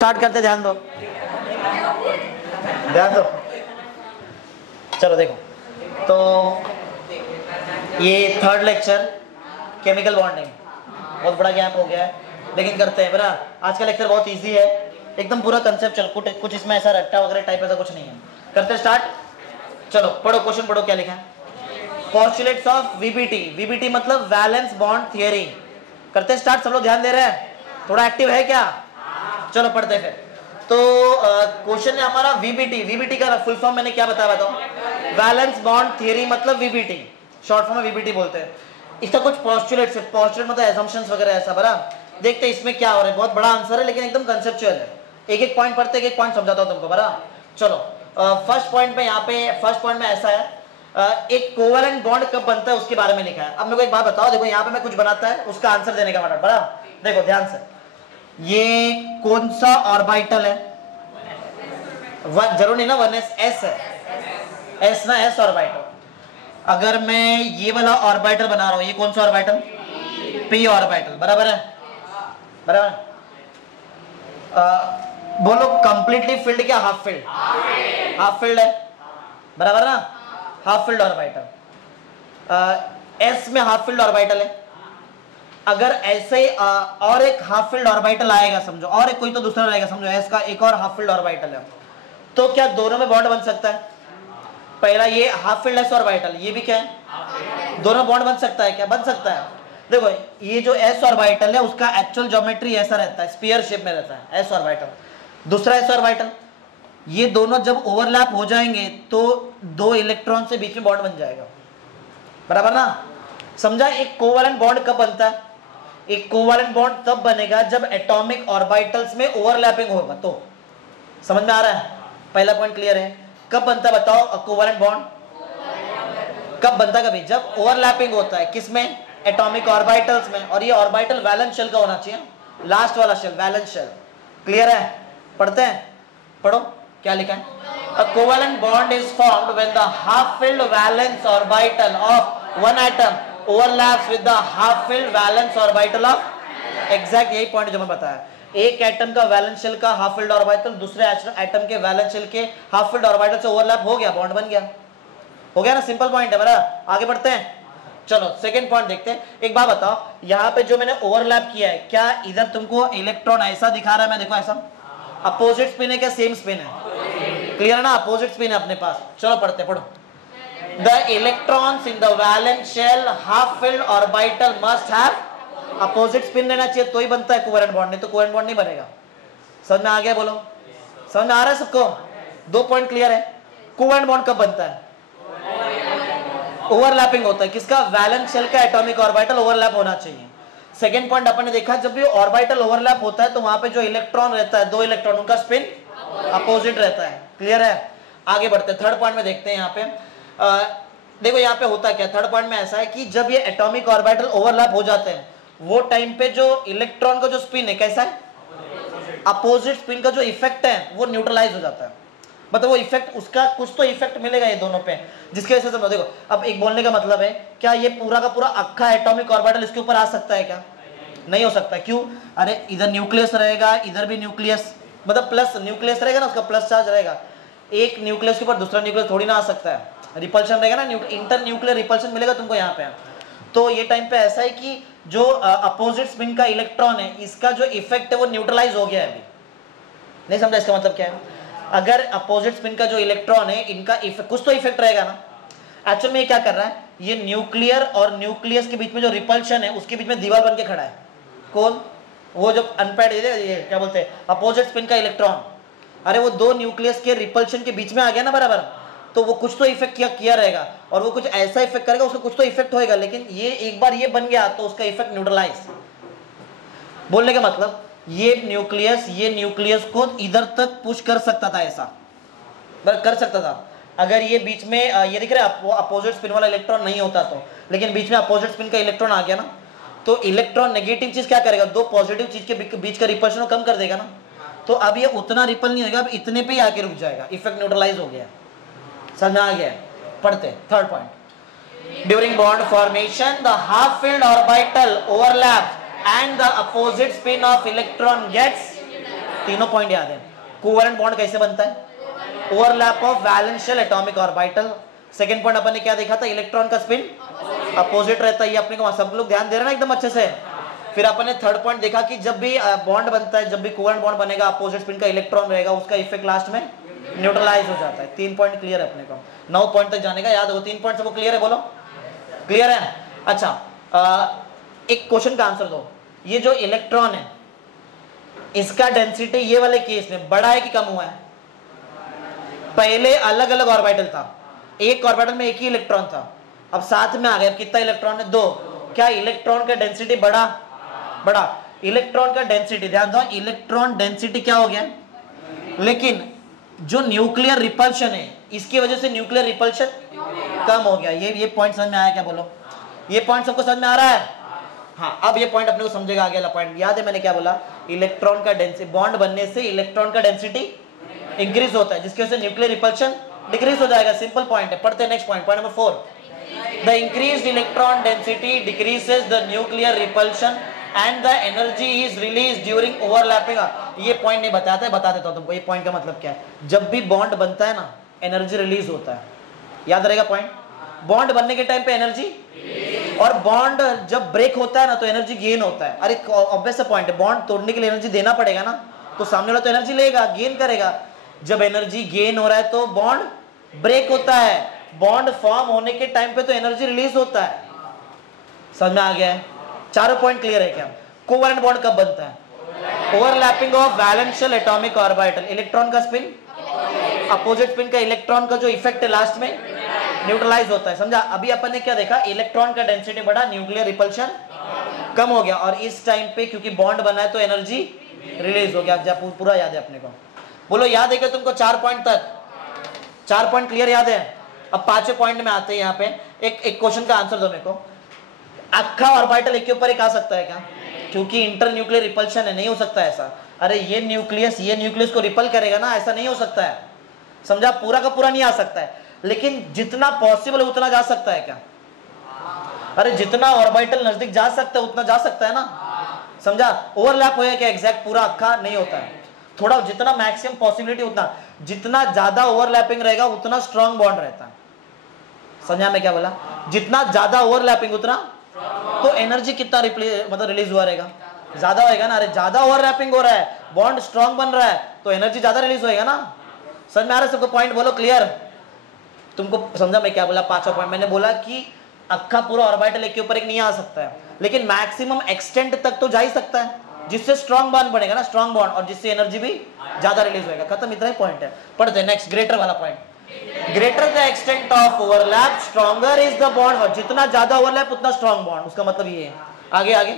Start करते, ध्यान दो ध्यान दो। चलो देखो, तो ये थर्ड लेक्चर केमिकल बॉन्डिंग, बहुत बड़ा गैप हो गया है लेकिन करते हैं बरा। आज का लेक्चर बहुत इजी है, एकदम पूरा कंसेप्चुअल, कुछ इसमें ऐसा रट्टा वगैरह टाइप ऐसा कुछ नहीं है। करते स्टार्ट। चलो पढ़ो, क्वेश्चन पढ़ो, क्या लिखा है। पोस्टुलेट्स ऑफ वीबीटी, वीबीटी मतलब वैलेंस बॉन्ड थियरी। करते स्टार्ट, सब लोग ध्यान दे रहे हैं, थोड़ा एक्टिव है क्या? चलो पढ़ते फिर। तो क्वेश्चन है हमारा वीबीटी। वीबीटी का फुल फॉर्म मैंने क्या बताया बताओ? वैलेंस बॉन्ड थियरी मतलब वीबीटी, शॉर्ट फॉर्म में वीबीटी बोलते हैं। इसका कुछ पोस्टुलेट्स है, पोस्टुलेट मतलब एजम्पशंस वगैरह ऐसा बरा। देखते हैं इसमें क्या हो रहा है, बहुत बड़ा आंसर है लेकिन एकदम कंसेप्चुअल है। एक एक पॉइंट पढ़ते, एक एक पॉइंट समझाता हूं तुमको बरा। चलो फर्स्ट पॉइंट में यहाँ पे, फर्स्ट पॉइंट में ऐसा है, एक कोवलेंट बॉन्ड कब बनता है उसके बारे में लिखा है। अब मेरे को एक बात बताओ, देखो यहाँ पे मैं कुछ बनाता है, उसका आंसर देने का मतलब बरा। देखो ध्यान से, ये कौन सा ऑर्बिटल है? जरूर नहीं ना, 1s, s है, s ना, s ऑर्बिटल। अगर मैं ये वाला ऑर्बिटल बना रहा हूं, ये कौन सा ऑर्बिटल? p ऑर्बिटल, बराबर है? बराबर। बोलो कंप्लीटली फिल्ड क्या हाफ फिल्ड? हाफ फिल्ड है, बराबर ना? हाफ फिल्ड ऑर्बिटल, s में हाफ फिल्ड ऑर्बिटल है। अगर ऐसे और एक हाफ फील्ड ऑर्बिटल आएगा समझो, और एक कोई तो दूसरा रहेगा समझो, एस का एक और हाफ फील्ड ऑर्बिटल है, तो क्या दोनों में बॉन्ड बन सकता है? पहला ये हाफ फील्ड एस ऑर्बिटल, ये भी क्या है? दोनों बॉन्ड बन सकता है क्या? बन सकता है। देखो ये जो एस ऑर्बिटल है उसका एक्चुअल ज्योमेट्री ऐसा रहता है, स्फीयर शेप में रहता है एस ऑर्बिटल। दूसरा एस ऑर्बिटल, ये दोनों जब ओवरलैप हो जाएंगे तो दो इलेक्ट्रॉन से बीच में बॉन्ड बन जाएगा, बराबर ना? समझा? एक कोवलेंट बॉन्ड कब बनता है? एक कोवलेंट बॉन्ड तब बनेगा जब एटॉमिक ऑर्बिटल्स में ओवरलैपिंग होगा। तो समझ में आ रहा है? पहला पॉइंट क्लियर है। कब बनता है बताओ कोवलेंट बॉन्ड? कब बनता है? कभी जब ओवरलैपिंग होता है, किसमें? एटॉमिक ऑर्बिटल्स में। और ये ऑर्बिटल वैलेंस शेल का होना चाहिए, लास्ट वाला शेल, वैलेंस शेल। क्लियर है? पढ़ते हैं, पढ़ो क्या लिखा है। A covalent bond is formed when the half filled valence orbital of one atom overlaps with the half filled valence orbital of, exact यही पॉइंट जो मैं बताया। एक एटम का वैलेंस शेल का हाफ फिल्ड ऑर्बिटल दूसरे एटम के valence shell के हाफ फिल्ड ऑर्बिटल से ओवरलैप हो गया, बॉन्ड बन गया। हो गया ना? सिंपल पॉइंट है बरा। आगे बढ़ते हैं, चलो सेकंड पॉइंट देखते हैं। एक बात बताओ, यहाँ पे जो मैंने ओवरलैप किया है, क्या इधर तुमको इलेक्ट्रॉन ऐसा दिखा रहा है? मैं देखो ऐसा, अपोजिट स्पिन है क्या सेम स्पिन है? क्लियर है ना? अपोजिट स्पिन है अपने पास। चलो पढ़ते, पढ़ो। The electrons in the valence shell half filled orbital must have opposite spin रहना चाहिए, तो ही बनता है कोवेलेंट बॉन्ड, नहीं तो कोवेलेंट बॉन्ड नहीं बनेगा। समझ में आ गया? बोलो समझ में आ रहा है सबको? दो पॉइंट क्लियर है। कोवेलेंट बॉन्ड कब बनता है? ओवरलैपिंग होता है, किसका? वैलेंस शेल का एटॉमिक ऑर्बिटल ओवरलैप होना चाहिए। सेकेंड पॉइंट अपन ने देखा, जब भी ऑर्बिटल ओवरलैप होता है तो वहां पे जो इलेक्ट्रॉन रहता है, दो इलेक्ट्रॉन, उनका स्पिन अपोजिट रहता है। क्लियर है? आगे बढ़ते, थर्ड पॉइंट में देखते हैं। यहाँ पे देखो यहाँ पे होता क्या, थर्ड पॉइंट में ऐसा है कि जब ये एटॉमिक ऑर्बिटल ओवरलैप हो जाते हैं, वो टाइम पे जो इलेक्ट्रॉन का जो स्पिन है कैसा है? अपोजिट स्पिन का जो इफेक्ट है वो न्यूट्रलाइज हो जाता है। मतलब वो इफेक्ट, उसका कुछ तो इफेक्ट मिलेगा ये दोनों पे, जिसकी वजह से देखो, अब एक बोलने का मतलब है, क्या ये पूरा का पूरा अक्खा एटॉमिक ऑर्बिटल इसके ऊपर आ सकता है क्या? नहीं हो सकता। क्यों? अरे इधर न्यूक्लियस रहेगा, इधर भी न्यूक्लियस, मतलब प्लस न्यूक्लियस रहेगा ना, उसका प्लस चार्ज रहेगा। एक न्यूक्लियस के ऊपर दूसरा न्यूक्लियस थोड़ी ना आ सकता है, रिपल्शन रहेगा ना, इंटर न्यूक्लियर रिपल्शन मिलेगा तुमको यहाँ पे। तो ये टाइम पे ऐसा है कि जो अपोजिट स्पिन का इलेक्ट्रॉन है, इसका जो इफेक्ट है वो न्यूट्रलाइज हो गया है अभी। नहीं समझा इसका मतलब क्या है? अगर अपोजिट स्पिन का जो इलेक्ट्रॉन है, इनका इफेक्ट, कुछ तो इफेक्ट रहेगा ना। एक्चुअल में ये क्या कर रहा है, ये न्यूक्लियर और न्यूक्लियस के बीच में जो रिपल्शन है उसके बीच में दीवार बन के खड़ा है। कौन? वो जो अनपेड, ये क्या बोलते हैं, अपोजिट स्पिन का इलेक्ट्रॉन। अरे वो दो न्यूक्लियस के रिपल्शन के बीच में आ गया ना, बराबर, तो वो कुछ तो इफेक्ट किया रहेगा, और वो कुछ ऐसा इफेक्ट करेगा, उसका कुछ तो इफेक्ट होएगा। लेकिन ये एक बार ये बन गया तो उसका इफेक्ट न्यूट्रलाइज। बोलने का मतलब ये न्यूक्लियस को इधर तक पुश कर सकता था, ऐसा कर सकता था अगर ये बीच में ये दिख रहा है वो अपोजिट स्पिन वाला इलेक्ट्रॉन नहीं होता तो। लेकिन बीच में अपोजिट स्पिन का इलेक्ट्रॉन आ गया ना, तो इलेक्ट्रॉन नेगेटिव चीज क्या करेगा, दो पॉजिटिव चीज के बीच का रिपल्शन को कम कर देगा ना। तो अब ये उतना रिपल नहीं होगा, अब इतने पे ही आके रुक जाएगा, इफेक्ट न्यूट्रलाइज हो गया। समझ आ गया? पढ़ते third point. During bond formation the half filled orbital overlap and the opposite spin of electron gets तीनों पॉइंट याद है। कोवेलेंट बॉन्ड कैसे बनता है? Overlap of valence shell atomic orbital. Second point अपन ने क्या देखा था? इलेक्ट्रॉन का स्पिन अपोजिट रहता है। ये अपने को सब लोग ध्यान दे रहे हैं ना एकदम अच्छे से। फिर अपन ने थर्ड पॉइंट देखा कि जब भी बॉन्ड बनता है, जब भी कोवेलेंट बॉन्ड बनेगा, अपोजिट स्पिन का इलेक्ट्रॉन रहेगा, उसका इफेक्ट लास्ट में न्यूट्रलाइज हो जाता है। 3 पॉइंट क्लियर है अपने को। 9 पॉइंट तक जाने का याद हो। 3 पॉइंट सबको क्लियर है? बोलो क्लियर है। अच्छा, एक क्वेश्चन का आंसर दो। ये जो इलेक्ट्रॉन है इसका डेंसिटी ये वाले केस में बढ़ा है कि कम हुआ है? पहले अलग अलग ऑर्बिटल था, एक ऑर्बिटल में एक ही इलेक्ट्रॉन था, अब साथ में आ गया। कितना इलेक्ट्रॉन है? 2। क्या इलेक्ट्रॉन का डेंसिटी बढ़ा? इलेक्ट्रॉन का डेंसिटी, ध्यान दो, इलेक्ट्रॉन डेंसिटी क्या हो गया? लेकिन जो न्यूक्लियर रिपल्शन है इसकी वजह से न्यूक्लियर रिपल्शन कम हो गया। ये पॉइंट समझ में आया क्या? बोलो, ये पॉइंट सबको समझ में आ रहा है? हाँ, अब ये पॉइंट अपने को समझेगा। आगे वाला पॉइंट याद है मैंने क्या बोला? इलेक्ट्रॉन का डेंसिटी, बॉन्ड बनने से इलेक्ट्रॉन का डेंसिटी इंक्रीज होता है, जिसकी वजह से न्यूक्लियर रिपल्शन डिक्रीज हो जाएगा। सिंपल पॉइंट है। पढ़ते हैं next point, point number 4। The increased electron density decreases the nuclear repulsion and the energy is release during overlapping. ये पॉइंट नहीं बताया था, बता देता हूं तुमको। ये पॉइंट का मतलब क्या है? जब भी बॉन्ड बनता है ना, एनर्जी रिलीज होता है। याद रहेगा पॉइंट? बॉन्ड बनने के टाइम पे एनर्जी, और बॉन्ड जब ब्रेक होता है ना तो एनर्जी गेन होता है। अरे ऑब्वियस पॉइंट है, बॉन्ड तोड़ने के लिए एनर्जी देना पड़ेगा ना, तो सामने वाला तो एनर्जी लेगा, गेन करेगा। जब एनर्जी गेन हो रहा है तो बॉन्ड ब्रेक होता है। बॉन्ड फॉर्म होने के टाइम पे तो एनर्जी रिलीज होता है। समझ में आ गया है? चारों पॉइंट क्लियर है क्या? कोवेलेंट बॉन्ड कब बनता है? Overlapping of valence shell atomic orbital. Electron का स्पिन अपोजिट स्पिन का इलेक्ट्रॉन का जो इफेक्ट है लास्ट में न्यूट्रलाइज होता है। समझा? अभी अपन ने क्या देखा? इलेक्ट्रॉन का डेंसिटी बढ़ा, न्यूक्लियर रिपल्शन कम हो गया, और इस टाइम पे क्योंकि बॉन्ड बना है तो एनर्जी रिलीज हो गया। पूरा याद है अपने को? बोलो याद है क्या तुमको? 4 पॉइंट तक 4 पॉइंट क्लियर याद है? अब 5वें पॉइंट में आते हैं। यहाँ पे एक क्वेश्चन का आंसर दो मेरे को। अक्खा ऑर्बिटल एक के ऊपर एक आ सकता है क्या? क्योंकि इंटर न्यूक्लियर रिपल्शन है, नहीं हो सकता ऐसा। अरे ये न्यूक्लियस को रिपल करेगा ना, ऐसा नहीं हो सकता है। समझा? पूरा का पूरा नहीं आ सकता है, लेकिन जितना पॉसिबल है उतना जा सकता है क्या? अरे जितना ऑर्बिटल नजदीक जा सकता है उतना जा सकता है ना। समझा? ओवरलैप होया क्या एग्जैक्ट पूरा अक्खा नहीं होता है, थोड़ा जितना मैक्सिमम पॉसिबिलिटी उतना। जितना ज्यादा ओवरलैपिंग रहेगा उतना स्ट्रॉन्ग बॉन्ड रहता है। समझा मैं क्या बोला? जितना ज्यादा ओवरलैपिंग उतना तो एनर्जी कितना मतलब रिलीज हुआ रहेगा? ज्यादा होएगा ना। अरे ज्यादा ओवरलैपिंग हो रहा है, बॉन्ड स्ट्रॉन्ग बन रहा है, तो एनर्जी ज्यादा रिलीज होएगा ना। समझ में आ रहा है सबको? पॉइंट बोलो क्लियर? तुमको समझा मैं क्या बोला? 5वां पॉइंट मैंने बोला कि अक्खा पूरा ऑर्बिटल एक के ऊपर एक नहीं आ सकता है, लेकिन मैक्सिमम एक्सटेंट तक तो जा ही सकता है, जिससे स्ट्रॉन्ग बॉन्ड बनेगा ना, स्ट्रॉन्ग बॉन्ड, और जिससे एनर्जी भी ज्यादा रिलीज होएगा। खत्म, इतना ही पॉइंट है। पढ़ते हैं नेक्स्ट, ग्रेटर वाला point. Greater the extent of overlap stronger is the bond. जितना ज्यादा ओवरलैप उतना स्ट्रॉन्ग बॉन्ड, उसका मतलब ये है। आगे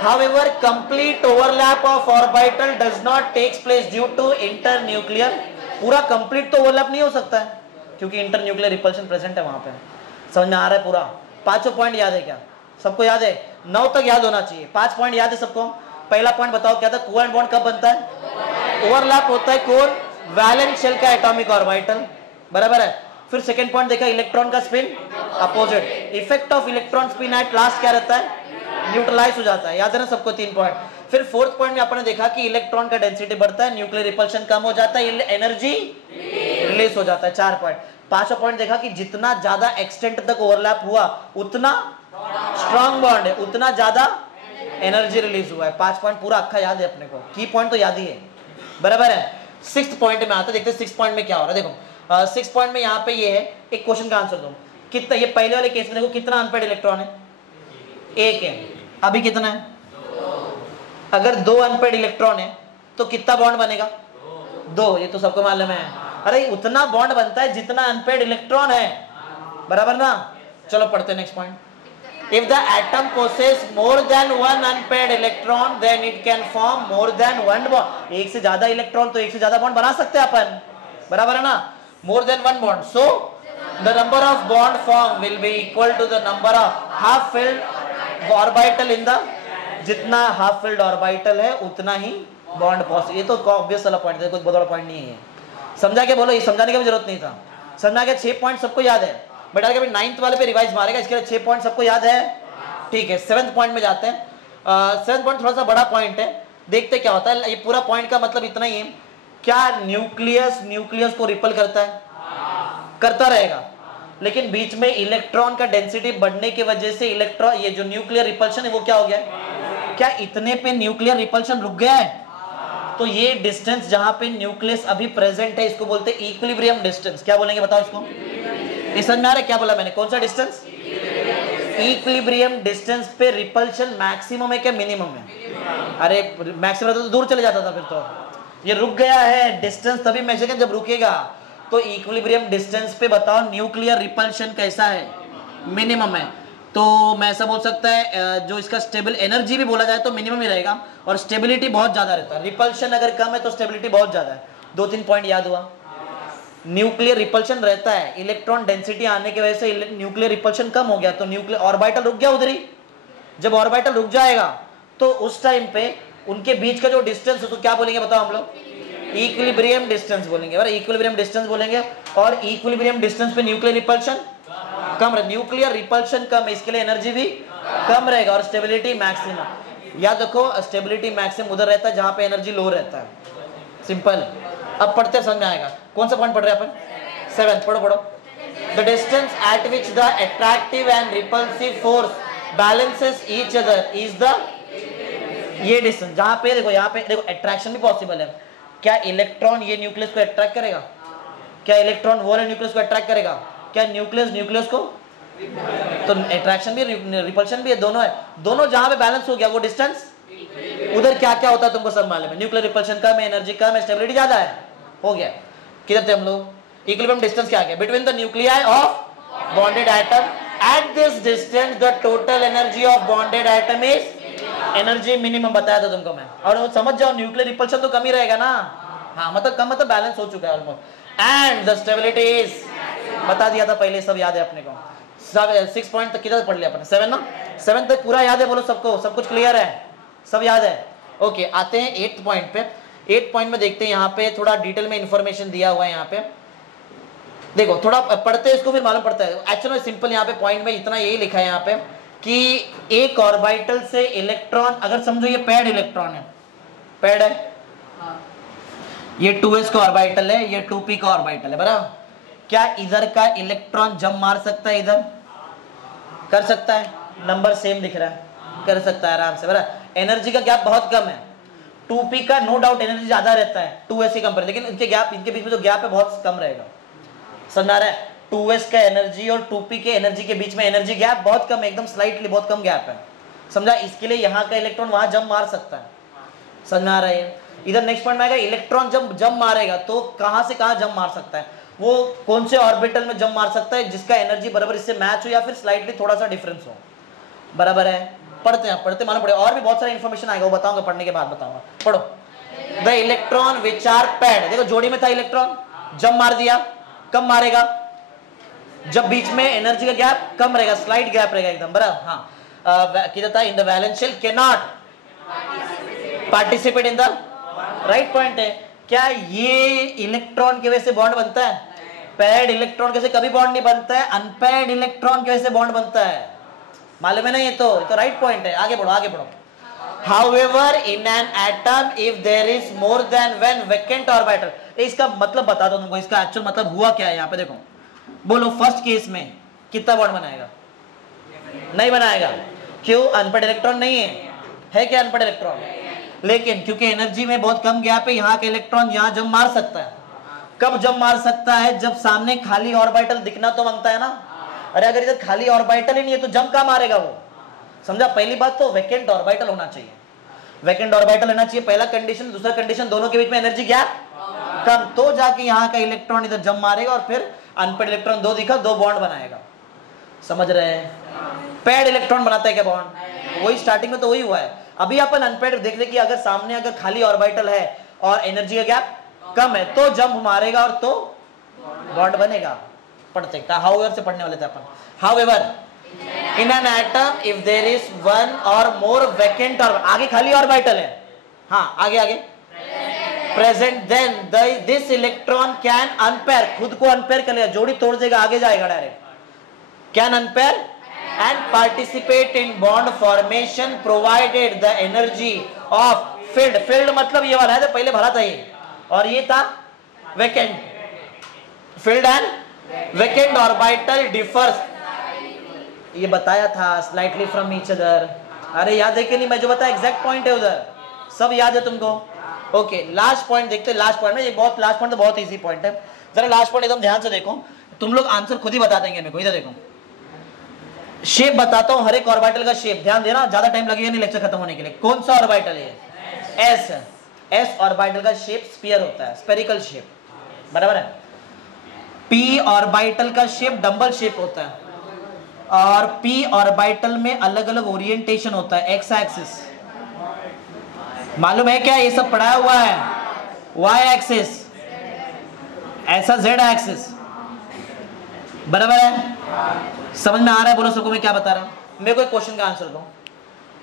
However, complete overlap of orbital does not takes place due to internuclear। पूरा कंप्लीट तो ओवरलैप नहीं हो सकता है क्योंकि इंटरन्यूक्लियर रिपल्शन प्रेजेंट है वहां पे। समझ में आ रहा है पूरा? 5 पॉइंट याद है क्या सबको? याद है? 9 तक याद होना चाहिए। 5 पॉइंट याद है सबको? पहला पॉइंट बताओ क्या था? कोवेलेंट बॉन्ड कब बनता है? ओवरलैप होता है कौन? वैलेंस शेल का एटॉमिक ऑर्बिटल, बराबर है। फिर सेकंड पॉइंट देखा, इलेक्ट्रॉन का spin opposite. Effect of electron spin at last क्या रहता है? न्यूट्रलाइज हो जाता है। याद है ना सबको? 3 पॉइंट। फिर 4th पॉइंट में आपने देखा कि इलेक्ट्रॉन का डेंसिटी बढ़ता है, न्यूक्लियर रिपल्शन कम हो जाता है, एनर्जी रिलीज हो जाता है। 4 पॉइंट। 5वां पॉइंट देखा कि जितना ज्यादा एक्सटेंट तक ओवरलैप हुआ उतना स्ट्रॉन्ग बॉन्ड है, उतना ज्यादा एनर्जी रिलीज हुआ है। 5 पॉइंट पूरा अक्खा याद है अपने को, की पॉइंट तो याद ही है, बराबर है। 6th पॉइंट में आते, देखते 6th पॉइंट में क्या हो रहा है। देखो 6th पॉइंट में यहाँ पे ये है, एक क्वेश्चन का आंसर दो। कितना, ये पहले वाले केस में देखो कितना अनपेड इलेक्ट्रॉन है? 1 है। अभी कितना है? अगर 2 अनपेड इलेक्ट्रॉन है तो कितना बॉन्ड बनेगा? 2। ये तो सबको मालूम है। अरे उतना बॉन्ड बनता है जितना अनपेड इलेक्ट्रॉन है, बराबर ना। चलो पढ़ते हैं next point. If the atom possess more than 1 unpaired electron then it can form more than 1 bond. एक से ज्यादा इलेक्ट्रॉन तो एक से ज्यादा बॉन्ड बना सकते हैं अपन, बराबर है ना। More than 1 bond, so the number of bond form will be equal to the number of half filled orbital in the. जितना हाफ फिल्ड ऑर्बिटल है उतना ही बॉन्ड पॉसिबल। ये तो ऑब्वियस वाला पॉइंट है, कोई बहुत बड़ा पॉइंट नहीं है। समझा के? बोलो, ये समझाने की भी जरूरत नहीं था। समझा के? 6 पॉइंट सबको याद है? बेटा अभी 9th वाले पे रिवाइज मारेगा, इसके लिए 6 पॉइंट सबको याद है? ठीक है। 7th पॉइंट में जाते हैं। 7th पॉइंट थोड़ा सा बड़ा पॉइंट है। देखते क्या होता है। ये पूरा पॉइंट का मतलब इतना ही है, क्या न्यूक्लियस को रिपल करता है? करता रहेगा, लेकिन बीच में इलेक्ट्रॉन का डेंसिटी बढ़ने की वजह से इलेक्ट्रॉन, ये जो न्यूक्लियर रिपल्शन है वो क्या हो गया? क्या इतने पे न्यूक्लियर रिपल्शन रुक गया है? तो ये डिस्टेंस जहां पे न्यूक्लियस अभी प्रेजेंट है इसको बोलते हैं इक्विलिब्रियम डिस्टेंस। क्या बोलेंगे बताओ इसको? समझ में आ रहा है क्या बोला मैंने? कौन सा डिस्टेंस? इक्विलिब्रियम डिस्टेंस पे रिपल्शन मैक्सिमम है क्या मिनिमम है? अरे मैक्सिमम तो दूर चले जाता था, फिर तो ये रुक गया है डिस्टेंस, तभी मेजर करें जब रुकेगा। तो इक्विलिब्रियम डिस्टेंस पे बताओ न्यूक्लियर रिपल्शन कैसा है? मिनिमम है। तो मैं ऐसा बोल सकता है जो इसका स्टेबल एनर्जी भी बोला जाए तो मिनिमम ही रहेगा, और स्टेबिलिटी बहुत ज्यादा रहता है। रिपल्शन अगर कम है तो स्टेबिलिटी बहुत ज्यादा है। 2-3 पॉइंट याद हुआ। न्यूक्लियर रिपल्शन रहता है, इलेक्ट्रॉन डेंसिटी आने की वजह से न्यूक्लियर रिपल्शन कम हो गया तो न्यूक्लियर ऑर्बिटल रुक गया उधर ही। जब ऑर्बिटल रुक जाएगा तो उस टाइम पे उनके बीच का जो डिस्टेंस है तो क्या बोलेंगे बताओ हम लोग? इक्विलिब्रियम डिस्टेंस बोलेंगे। और इक्विलिब्रियम डिस्टेंस बोलेंगे, और इक्विलिब्रियम डिस्टेंस पे न्यूक्लियर रिपल्शन कम रहे। न्यूक्लियर रिपल्शन कम है, इसके लिए एनर्जी भी कम रहेगा, और स्टेबिलिटी मैक्सिमम। याद रखो स्टेबिलिटी मैक्सिमम उधर रहता है जहां पे एनर्जी लो रहता है। सिंपल। अब पढ़ते समझ में आएगा। कौन सा पॉइंट पढ़ रहे हैं अपन? 7 पढ़ो। The distance eight which the attractive and repulsive force balances each other is the, ये डिस्टेंस जहां पे देखो, यहाँ पे देखो अट्रैक्शन भी पॉसिबल है। क्या इलेक्ट्रॉन ये न्यूक्लियस को अट्रैक्ट करेगा? क्या इलेक्ट्रॉन वो न्यूक्लियस को अट्रैक्ट करेगा? क्या न्यूक्लियस को? तो अट्रैक्शन भी रिपल्शन भी है, दोनों है। दोनों जहां पे बैलेंस हो गया वो डिस्टेंस, उधर क्या क्या होता है तुमको सब मालूम है। न्यूक्लियर रिपल्शन कम है, एनर्जी कम है, स्टेबिलिटी ज्यादा है, हो गया। किधर थे हम लोग? इक्विलिब्रियम डिस्टेंस क्या है? Between the nuclei of bonded atom. At this distance the total energy of bonded atom is, energy minimum बताया था तुमको मैं। और समझ जाओ न्यूक्लियर रिपल्शन तो कम ही रहेगा ना। हाँ मतलब कम मतलब बैलेंस हो चुका है almost. And the stability is, बता दिया था पहले, सब याद है अपने को। 6 पॉइंट तक किधर पढ़ लिया अपने? 7 ना? 7 तक पूरा याद है? बोलो सबको, सब कुछ क्लियर है, सब याद है? ओके आते हैं 8th पॉइंट पे। 8th पॉइंट में देखते हैं, यहाँ पे थोड़ा डिटेल में इंफॉर्मेशन दिया हुआ है। यहाँ पे देखो थोड़ा पढ़ते हैं इसको, फिर मालूम पड़ता है। एक्चुअली सिंपल यहाँ पे पॉइंट में इतना यही लिखा है यहाँ पे कि एक ऑर्बिटल से इलेक्ट्रॉन, अगर समझो ये पैड इलेक्ट्रॉन है, पैड है, ये 2s का ऑर्बिटल है, ये 2p का ऑर्बिटल है, बराबर। क्या इधर का इलेक्ट्रॉन जंप मार सकता है? इधर कर सकता है, नंबर सेम दिख रहा है, कर सकता है आराम से, बराबर। एनर्जी का गैप बहुत कम है। 2p का नो डाउट एनर्जी ज्यादा रहता है 2s के कंपेयर, लेकिन इनके बीच में जो गैप है बहुत कम रहेगा। समझ आ रहा है? 2s का एनर्जी और 2p के एनर्जी के बीच में एनर्जी गैप बहुत कम है, एकदम स्लाइटली बहुत कम गैप है, समझा? इसके लिए यहाँ का इलेक्ट्रॉन वहां जंप मार सकता है। समझ में आ रहा है? इधर नेक्स्ट पॉइंट में आएगा, इलेक्ट्रॉन जब जंप मारेगा तो कहां से कहां जंप मार सकता है? वो कौन से ऑर्बिटल में जंप मार सकता है जिसका एनर्जी बराबर इससे मैच हो या फिर स्लाइटली थोड़ा सा डिफरेंस हो, बराबर है? पढ़ते मालूम पड़ेगा। और भी बहुत सारा इंफॉर्मेशन आएगा, वो बताऊंगा, पढ़ने के बाद बताऊंगा। पढ़ो। The electron which are paired, देखो जोड़ी में था इलेक्ट्रॉन, जंप मार दिया, कब मारेगा? जब बीच में एनर्जी का गैप कम रहेगा, स्लाइट गैप रहेगा एकदम, बराबर। हाँ किधर था? In the valence shell can not participate in the, right point है। क्या ये इलेक्ट्रॉन की वजह से बॉन्ड बनता है? पैड इलेक्ट्रॉन के से कभी बॉन्ड नहीं बनता है, अनपैड इलेक्ट्रॉन की वजह से बॉन्ड बनता है, मालूम है ना? ये तो राइट पॉइंट है। आगे बढ़ो। However, in an atom, if there is more than one vacant orbital, इसका मतलब बता दो तुमको, इसका एक्चुअल मतलब हुआ क्या है यहाँ पे देखो। बोलो फर्स्ट केस में कितना बॉन्ड बनाएगा? नहीं बनाएगा। क्यों? अनपैड इलेक्ट्रॉन नहीं है क्या अनपैड इलेक्ट्रॉन? लेकिन क्योंकि एनर्जी में बहुत कम गैप है, यहाँ का इलेक्ट्रॉन यहाँ जंप मार सकता है। कब जंप मार सकता है? जब सामने खाली ऑर्बिटल दिखना तो बनता है ना। अरे अगर इधर खाली ऑर्बिटल ही नहीं है तो जंप कहाँ मारेगा वो? समझा? पहली बात तो वैकेंट ऑर्बिटल होना चाहिए, वैकेंट ऑर्बिटल होना चाहिए, पहला कंडीशन। दूसरा कंडीशन, दोनों के बीच में एनर्जी गैप कम, तो जाके यहाँ का इलेक्ट्रॉन इधर जंप मारेगा और फिर अनपैड इलेक्ट्रॉन 2 दिखा, 2 बॉन्ड बनाएगा। समझ रहे हैं? पैड इलेक्ट्रॉन बनाता है क्या बॉन्ड? वही स्टार्टिंग में तो वही हुआ है। अभी अपन अनपैड देख रहे कि अगर सामने अगर खाली ऑर्बिटल है और एनर्जी का गैप कम है तो जंप मारेगा और तो बॉन्ड बनेगा। पढ़ते हाउएवर से पढ़ने वाले थे अपन। However in an atom if there is one or more vacant or आगे खाली ऑर्बिटल है, हाँ आगे present, then this electron can unpair, खुद को अनपेयर कर लेगा, जोड़ी तोड़ देगा, आगे जाएगा direct, can unpair and participate in bond formation provided the energy of field मतलब ये वाला है, तो पहले भरा था ये, और ये था vacant. Filled and vacant orbital differs, ये बताया था, स्लाइटली फ्रॉम ईच अदर। अरे याद है कि नहीं, मैं जो बताया एग्जैक्ट पॉइंट है उधर, सब याद है तुमको? ओके, लास्ट पॉइंट देखते हैं। लास्ट पॉइंट में ये बहुत, लास्ट पॉइंट तो बहुत इजी पॉइंट है, जरा लास्ट पॉइंट एकदम ध्यान से देखो, तुम लोग आंसर खुद ही बता देंगे मेरे को। इधर देखो, शेप बताता हूं, हर एक ऑर्बिटल का शेप, ध्यान देना, ज्यादा टाइम लगेगा नहीं लेक्चर खत्म होने के लिए। कौन सा ऑर्बिटल है? एस। एस ऑर्बिटल का शेप स्फीयर होता है, स्फेरिकल शेप, बराबर है। पी ऑर्बिटल का शेप डंबल शेप होता है, और पी ऑर्बिटल में अलग अलग ओरिएंटेशन होता है, एक्स एक्सिस, मालूम है क्या? ये सब पढ़ाया हुआ है। वाई एक्सिस, ऐसा जेड एक्सिस, बराबर है? समझ में आ रहा है? बोलो सबको मैं क्या बता रहा हूं। मेरे को एक क्वेश्चन का आंसर दो।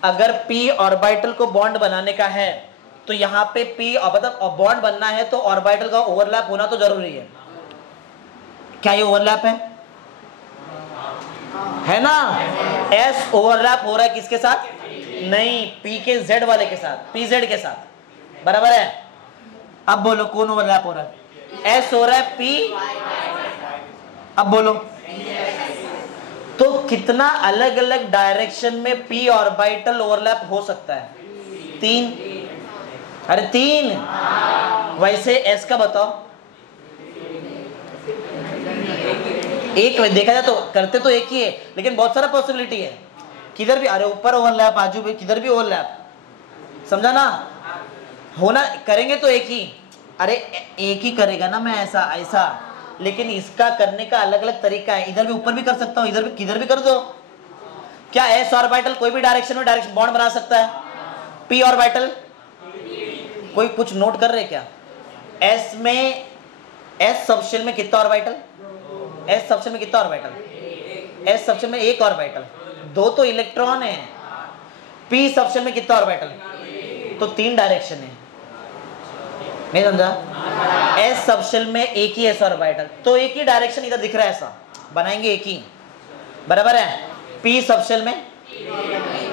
अगर पी ऑर्बिटल को बॉन्ड बनाने का है तो यहाँ पे पी मतलब बॉन्ड बनना है तो ऑर्बिटल का ओवरलैप होना तो जरूरी है। क्या ये ओवरलैप है ना? एस ओवरलैप हो रहा है किसके साथ? नहीं, पी के जेड वाले के साथ, पी जेड के साथ, बराबर है? अब बोलो कौन ओवरलैप हो रहा है? एस हो रहा है पी, अब बोलो तो कितना अलग अलग डायरेक्शन में पी ऑर्बिटल ओवरलैप हो सकता है? 3। अरे 3। वैसे एस का बताओ। एक देखा जाए तो करते तो एक ही है, लेकिन बहुत सारा पॉसिबिलिटी है, किधर भी, अरे ऊपर ओवरलैप, आजू भी किधर भी ओवरलैप, समझा ना? होना करेंगे तो एक ही, अरे एक ही करेगा ना मैं, ऐसा ऐसा, लेकिन इसका करने का अलग अलग तरीका है। इधर भी ऊपर भी कर सकता हूँ, इधर भी किधर भी कर दो। क्या एस ऑर्बिटल कोई भी डायरेक्शन में डायरेक्शन बॉन्ड बना सकता है? पी ऑर्बिटल कोई कुछ नोट कर रहे क्या? एस में, एस सबशेल में कितना ऑर्बिटल? एस सबशेल में कितना ऑर्बिटल? एस सबशेल में एक ऑर्बिटल, 2 तो इलेक्ट्रॉन है। पी सबशेल में कितना ऑर्बिटल? तो 3 डायरेक्शन है, नहीं समझा? एस सबशेल में एक ही एस ऑर्बिटल, तो एक ही डायरेक्शन इधर दिख रहा है, ऐसा बनाएंगे एक ही, बराबर है? पी सबशेल में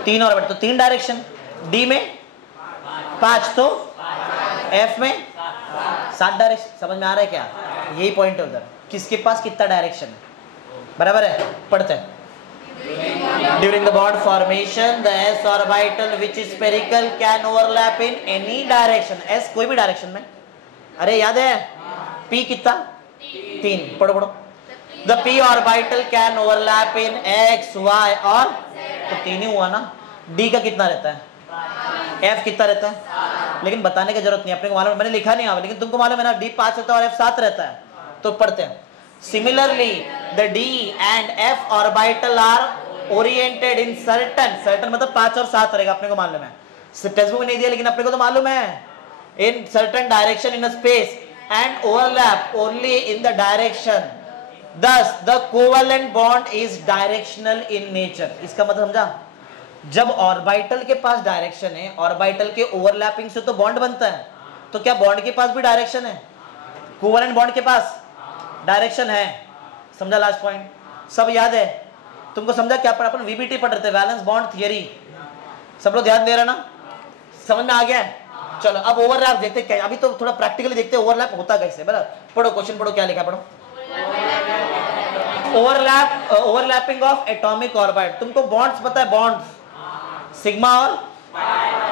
3 ऑर्बिटल, तो 3 डायरेक्शन। डी में 5, तो एफ में 7 डायरेक्शन। समझ में आ रहा है क्या? यही पॉइंट है उधर, किसके पास कितना डायरेक्शन है, बराबर है? पढ़ते हैं। During the bond formation, the s orbital which is spherical can overlap in any direction. s कोई भी डायरेक्शन में। अरे याद है? p कितना? 3। पढ़ो पढ़ो। The p orbital can overlap in x, y और, तो 3 ही हुआ ना। d का कितना रहता है? f कितना रहता है? लेकिन बताने की जरूरत नहीं, अपने को मालूम, मैंने लिखा नहीं, लेकिन तुमको मालूम है ना, d 5 रहता है और f 7 रहता है। तो पढ़ते हैं। Similarly, the d and f orbital are oriented in certain मतलब 5 और 7 रहेगा, अपने को मालूम है, टेक्स्ट बुक में नहीं दिया लेकिन अपने को तो मालूम है। in certain direction in a space and overlap only in the direction, thus the covalent bond is directional in nature। इसका मतलब समझा? जब ऑर्बिटल के पास डायरेक्शन है, ऑर्बिटल के ओवरलैपिंग से तो बॉन्ड बनता है, तो क्या बॉन्ड के पास भी डायरेक्शन है? कोवेलेंट बॉन्ड के पास डायरेक्शन है। समझा लास्ट पॉइंट? सब याद है तुमको? समझा क्या पढ़ा? अपन वीबीटी पढ़ रहे थे, वैलेंस बॉन्ड थियरी। सब लोग ध्यान दे रहे ना? समझ में आ गया? चलो अब ओवरलैप देखते क्या, अभी तो थोड़ा प्रैक्टिकली देखते हैं ओवरलैप होता कैसे। बराबर, पढ़ो क्वेश्चन पढ़ो, क्या लिखा पढ़ो। Overlap, overlapping of atomic orbit. तुमको बॉन्ड्स पता है? बॉन्ड्स सिग्मा और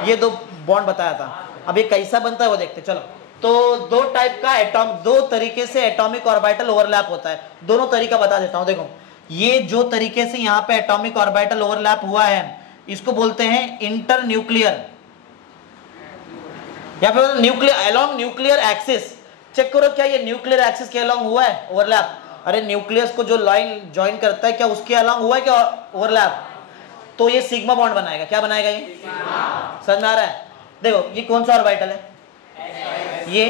ये 2 बॉन्ड बताया था। अब ये कैसा बनता है वो देखते। चलो, तो 2 टाइप का एटॉम, 2 तरीके से एटॉमिक ऑर्बिटल ओवरलैप होता है। दोनों तरीका बता देता हूं। देखो, ये जो तरीके से यहाँ पे एटॉमिक ऑर्बिटल ओवरलैप हुआ है, इसको बोलते हैं इंटर न्यूक्लियर, या फिर nuclear, along nuclear axis. Check करो क्या ये न्यूक्लियर एक्सिस के अलोंग हुआ है ओवरलैप? अरे न्यूक्लियस को जो लाइन ज्वाइन करता है, क्या उसके अलोंग हुआ है क्या ओवरलैप? तो ये सिग्मा बॉन्ड बनाएगा। क्या बनाएगा ये? समझ में आ रहा है? देखो, ये कौन सा ऑर्बिटल है? ये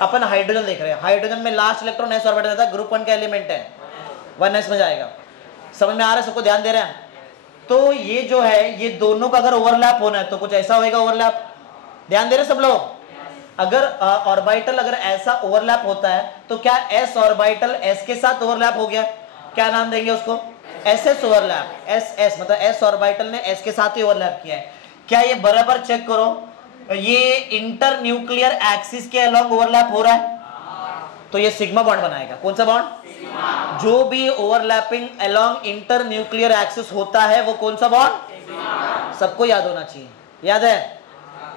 अपन हाइड्रोजन देख रहे हैं। हाइड्रोजन में लास्ट इलेक्ट्रॉन एस ऑर्बिटल रहता है, ग्रुप 1 का एलिमेंट है, 1s में जाएगा। समझ में आ रहा है? सबको ध्यान दे रहे हैं? तो ये जो है, ये दोनों का अगर ओवरलैप होना है तो कुछ ऐसा होएगा ओवरलैप। ध्यान दे रहे सब लोग? अगर ऑर्बिटल अगर ऐसा ओवरलैप होता है तो क्या एस ऑर्बिटल एस के साथ ओवरलैप हो गया? क्या नाम देंगे उसको? S overlap. एस मतलब एस ऑर्बिटल ने एस के साथ ही ओवरलैप किया है। क्या ये बराबर? चेक करो, ये इंटर न्यूक्लियर एक्सिस के अलोंग ओवरलैप हो रहा है तो ये सिग्मा बॉन्ड बनाएगा। कौन सा बॉन्ड? जो भी overlapping along inter nuclear axis होता है वो कौन सा बॉन्ड? सबको याद होना चाहिए। याद है?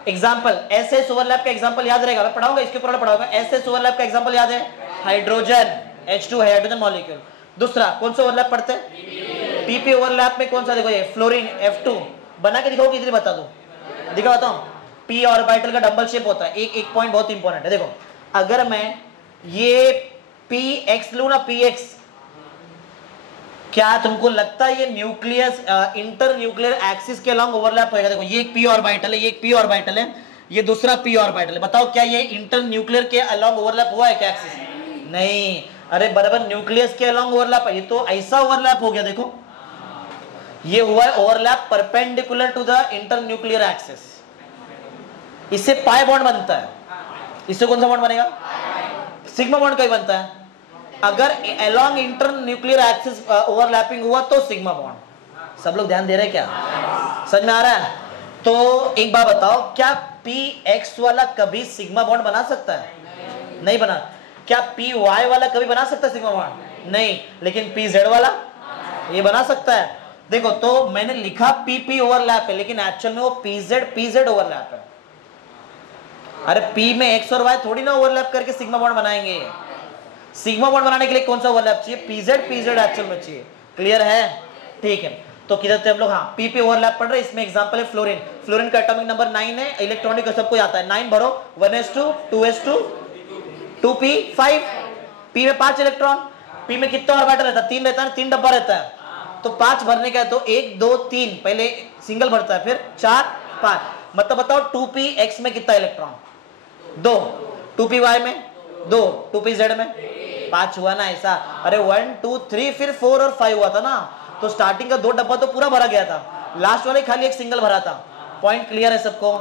एग्जाम्पल एसएस ओवरलैप का एग्जाम्पल याद रहेगा, मैं पढ़ाऊंगा इसके ऊपर पढ़ाऊंगा। एसएस ओवरलैप का एग्जाम्पल याद है? हाइड्रोजन H2 है, हाइड्रोजन मॉलिक्यूल। दूसरा कौन सा ओवरलैप पढ़ते हैं? पीपी ओवरलैप में कौन सा? देखो ये फ्लोरीन F2 बना के दिखाओ, किधर बता दो, दिखा बताऊं। पी ऑर्बिटल का डबल शेप होता है। एक पॉइंट बहुत इंपॉर्टेंट है, देखो अगर मैं ये px लू ना, px, क्या तुमको लगता है ये न्यूक्लियस इंटर न्यूक्लियर एक्सिस के अलोंग ओवरलैप होएगा? देखो ये एक p ऑर्बिटल है, ये एक p ऑर्बिटल है, ये दूसरा p ऑर्बिटल है। बताओ क्या ये इंटर न्यूक्लियर के अलोंग ओवरलैप हुआ है क्या एक्सिस? नहीं। अरे बराबर न्यूक्लियस के अलोंग ओवरलैप है, ये तो ऐसा ओवरलैप हो गया। देखो ये हुआ है overlap perpendicular to the inter nuclear axis, इससे पाई बॉन्ड बनता है। इससे कौन सा बॉन्ड बनेगा? सिग्मा बॉन्ड का ही बनता है। अगर along inter nuclear axis overlapping हुआ तो सिग्मा बॉन्ड। सब लोग ध्यान दे रहे हैं क्या? समझ में आ रहा है? तो एक बात बताओ, क्या px वाला कभी सिग्मा बॉन्ड बना सकता है? नहीं बना। क्या py वाला कभी बना सकता है सिग्मा बॉन्ड? नहीं। लेकिन pz वाला ये बना सकता है। देखो तो मैंने लिखा pp ओवरलैप है, लेकिन एक्चुअल में वो pz ओवरलैप है। अरे p में x और y थोड़ी ना ओवरलैप करके सिग्मा बॉन्ड बनाएंगे। सिग्मा बॉन्ड बनाने के लिए कौन सा ओवरलैप चाहिए? pz एक्चुअल में चाहिए। क्लियर है? ठीक है, तो किधर थे हम लोग? हाँ, p पे ओवरलैप पढ़ रहे। इसमें एग्जांपल है फ्लोरीन। फ्लोरीन का एटॉमिक नंबर 9 है, इलेक्ट्रॉनिक सबको आता है। 9 भरो, 1s2 2s2 2p5। p में 5 इलेक्ट्रॉन। p में कितना ऑर्बिटल रहता है? 3 रहता है, 3 डब्बा रहता है। तो 5 भरने का है तो 1 2 3 पहले सिंगल भरता है, फिर 4 5। मतलब बताओ 2px में कितना इलेक्ट्रॉन? 2। 2py में 2। 2pz में 5 हुआ ना ऐसा? अरे 1 2 3 फिर 4 और 5 हुआ था ना। तो स्टार्टिंग का 2 डब्बा तो पूरा भरा गया था, लास्ट वाले खाली एक सिंगल भरा था। पॉइंट क्लियर है सबको?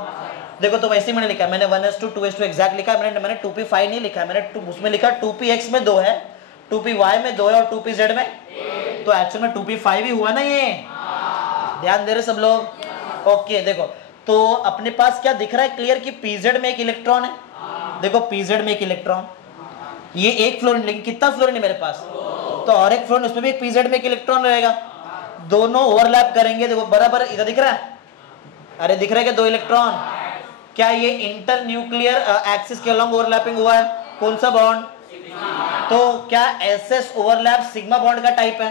देखो तो वैसे ही मैंने लिखा, मैंने 1s2 2s2 एग्जैक्ट लिखा है। मैंने 2p5 नहीं लिखा है, मैंने उसमें लिखा 2px में 2 है, 2py में 2 है और 2pz में। तो एक्चुअल में 2p5 ही हुआ ना ये। ध्यान दे रहे सब लोग? ओके देखो तो अपने पास क्या दिख रहा है क्लियर कि pz में एक इलेक्ट्रॉन है। देखो pz में एक इलेक्ट्रॉन, ये एक फ्लोरीन, लेकिन कितना फ्लोरीन है मेरे पास? तो और एक फ्लोरीन, उसमें भी एक pz में एक इलेक्ट्रॉन रहेगा। दोनों ओवरलैप करेंगे। देखो बराबर इधर दिख रहा है? अरे दिख रहा है कि 2 इलेक्ट्रॉन। क्या ये इंटर न्यूक्लियर एक्सिस के अलोंग ओवरलैपिंग हुआ है? कौन सा बॉन्ड? तो क्या एसएस ओवरलैप सिग्मा बॉन्ड का टाइप है?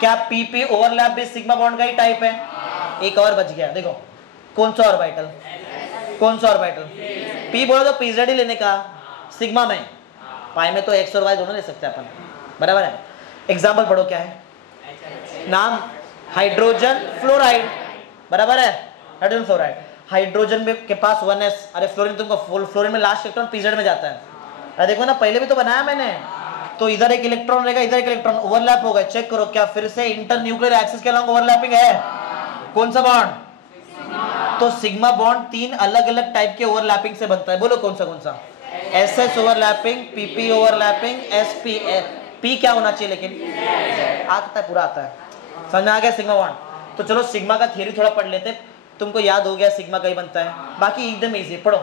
क्या पीपी ओवरलैप भी सिग्मा बॉन्ड का ही टाइप है? एक और बच गया। देखो कौन सा ऑर्बिटल? कौन सा ऑर्बिटल? पी बोलो तो pz ही लेने का। सिग्मा में, पाई में तो x और y दोनों ले सकते हैं अपन। बराबर है? एग्जाम्पल पढ़ो क्या है? नाम हाइड्रोजन फ्लोराइड। बराबर है? Hydrogen fluoride. हाइड्रोजन में के पास 1s। अरे फ्लोरीन तुमको, फ्लोरीन में लास्ट इलेक्ट्रॉन pz में जाता है। अरे देखो ना, पहले भी तो बनाया मैंने। तो इधर एक इलेक्ट्रॉन रहेगा, इधर एक इलेक्ट्रॉन, ओवरलैप होगा। चेक करो क्या फिर से इंटर न्यूक्लियर एक्सिस के अलोंग ओवरलैपिंग है? कौन सा बॉन्ड? तो सिग्मा बॉन्ड 3 अलग अलग टाइप के ओवरलैपिंग से बनता है। बोलो कौन सा? SS overlapping, PP overlapping, SP. P क्या होना चाहिए लेकिन? आता है, पूरा आता है। समझ में आ गया सिग्मा बॉन्ड? तो चलो सिग्मा का थियरी थोड़ा पढ़ लेते। तुमको याद हो गया सिग्मा का ही बनता है, बाकी एकदम इजी। पढ़ो।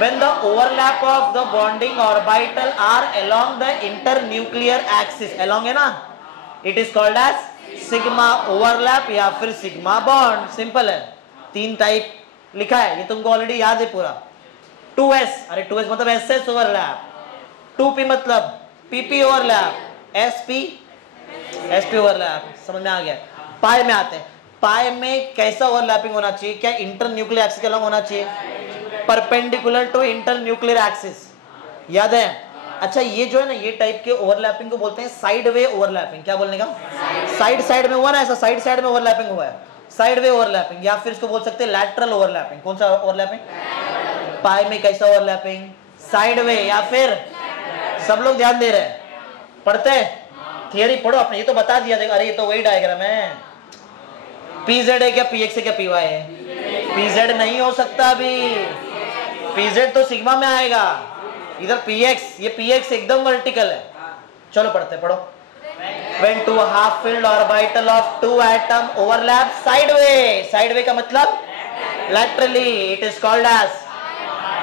When the overlap of the bonding orbital are along the internuclear axis, along है ना, it is called as sigma overlap या फिर sigma bond। सिंपल है। 3 टाइप लिखा है, ये तुमको ऑलरेडी याद है पूरा। 2s, अरे 2s मतलब ss ओवरलैप, 2p मतलब pp ओवरलैप, sp ओवरलैप। समझ में आ गया? पाई में आते हैं। पाई में कैसा ओवरलैपिंग होना चाहिए? क्या इंटर न्यूक्लियर एक्सिस के अलॉन्ग होना चाहिए? Perpendicular to inter nuclear axis. याद है? अच्छा ये जो है ना, ये टाइप के ओवरलैपिंग को बोलते हैं साइड वे ओवरलैपिंग। क्या बोलने का? साइड में हुआ ना, ऐसा साइड में ओवरलैपिंग हुआ है, साइड वे ओवरलैपिंग। या फिर इसको बोल सकते हैं लैटरल ओवरलैपिंग। कौन सा ओवरलैपिंग? पाई में कैसा ओवरलैपिंग? साइड वे या फिर। सब लोग ध्यान दे रहे हैं? पढ़ते हैं? थियरी पढ़ो अपने। ये तो बता दिया। अरे ये तो वही डायग्राम है। pz है क्या? px है क्या? py है? pz नहीं हो सकता अभी, pz तो सिग्मा में आएगा। इधर px, ये px एकदम वर्टिकल है। चलो पढ़ते, पढ़ो। When two half filled orbital of two atom overlap sideways, sideways का मतलब laterally it is called as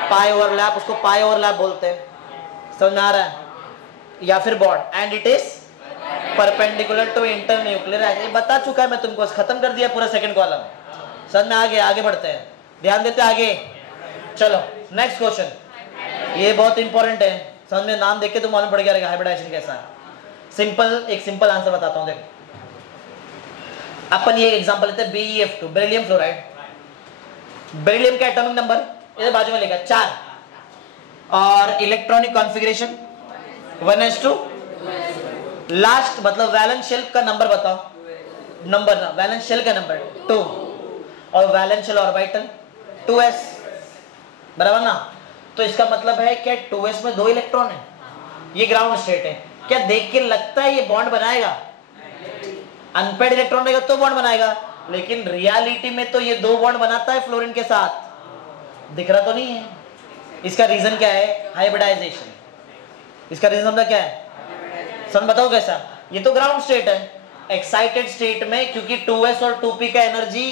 pi overlap, उसको पाई ओवरलैप बोलते हैं, समझ में आ रहा है? या फिर bond and it is perpendicular to internuclear, ये बता चुका है मैं तुमको, खत्म कर दिया पूरा सेकंड कॉलम, समझ में आ गया? आगे बढ़ते हैं, ध्यान देते आगे। चलो नेक्स्ट क्वेश्चन, ये बहुत इंपॉर्टेंट है, समझ में नाम देख के तो मालूम पड़ गया हाइब्रिडाइजेशन कैसा है। सिंपल, एक सिंपल आंसर बताता हूं, देखो अपन ये एग्जांपल लेते हैं BeF2 बेरिलियम फ्लोराइड। बेरिलियम का एटॉमिक नंबर इधर बाजू में लिखा 4 और इलेक्ट्रॉनिक कॉन्फ़िगरेशन 1s2, लास्ट मतलब वैलेंस शेल का नंबर बताओ, नंबर ना वैलेंस शेल का नंबर 2 और वैलेंस शेल ऑर्बिटल 2s, बराबर ना? तो इसका मतलब है क्या 2s में 2 इलेक्ट्रॉन है, ये ग्राउंड स्टेट है। क्या देख के लगता है ये बॉन्ड बनाएगा? अनपेड इलेक्ट्रॉन रहेगा तो बॉन्ड बनाएगा, लेकिन रियलिटी में तो ये 2 बॉन्ड बनाता है फ्लोरीन के साथ, दिख रहा तो नहीं है। इसका रीजन क्या है? हाइब्रिडाइजेशन। इसका रीजन समझा क्या है? समझ बताओ कैसा? ये तो ग्राउंड स्टेट है, एक्साइटेड स्टेट में क्योंकि 2s और 2p का एनर्जी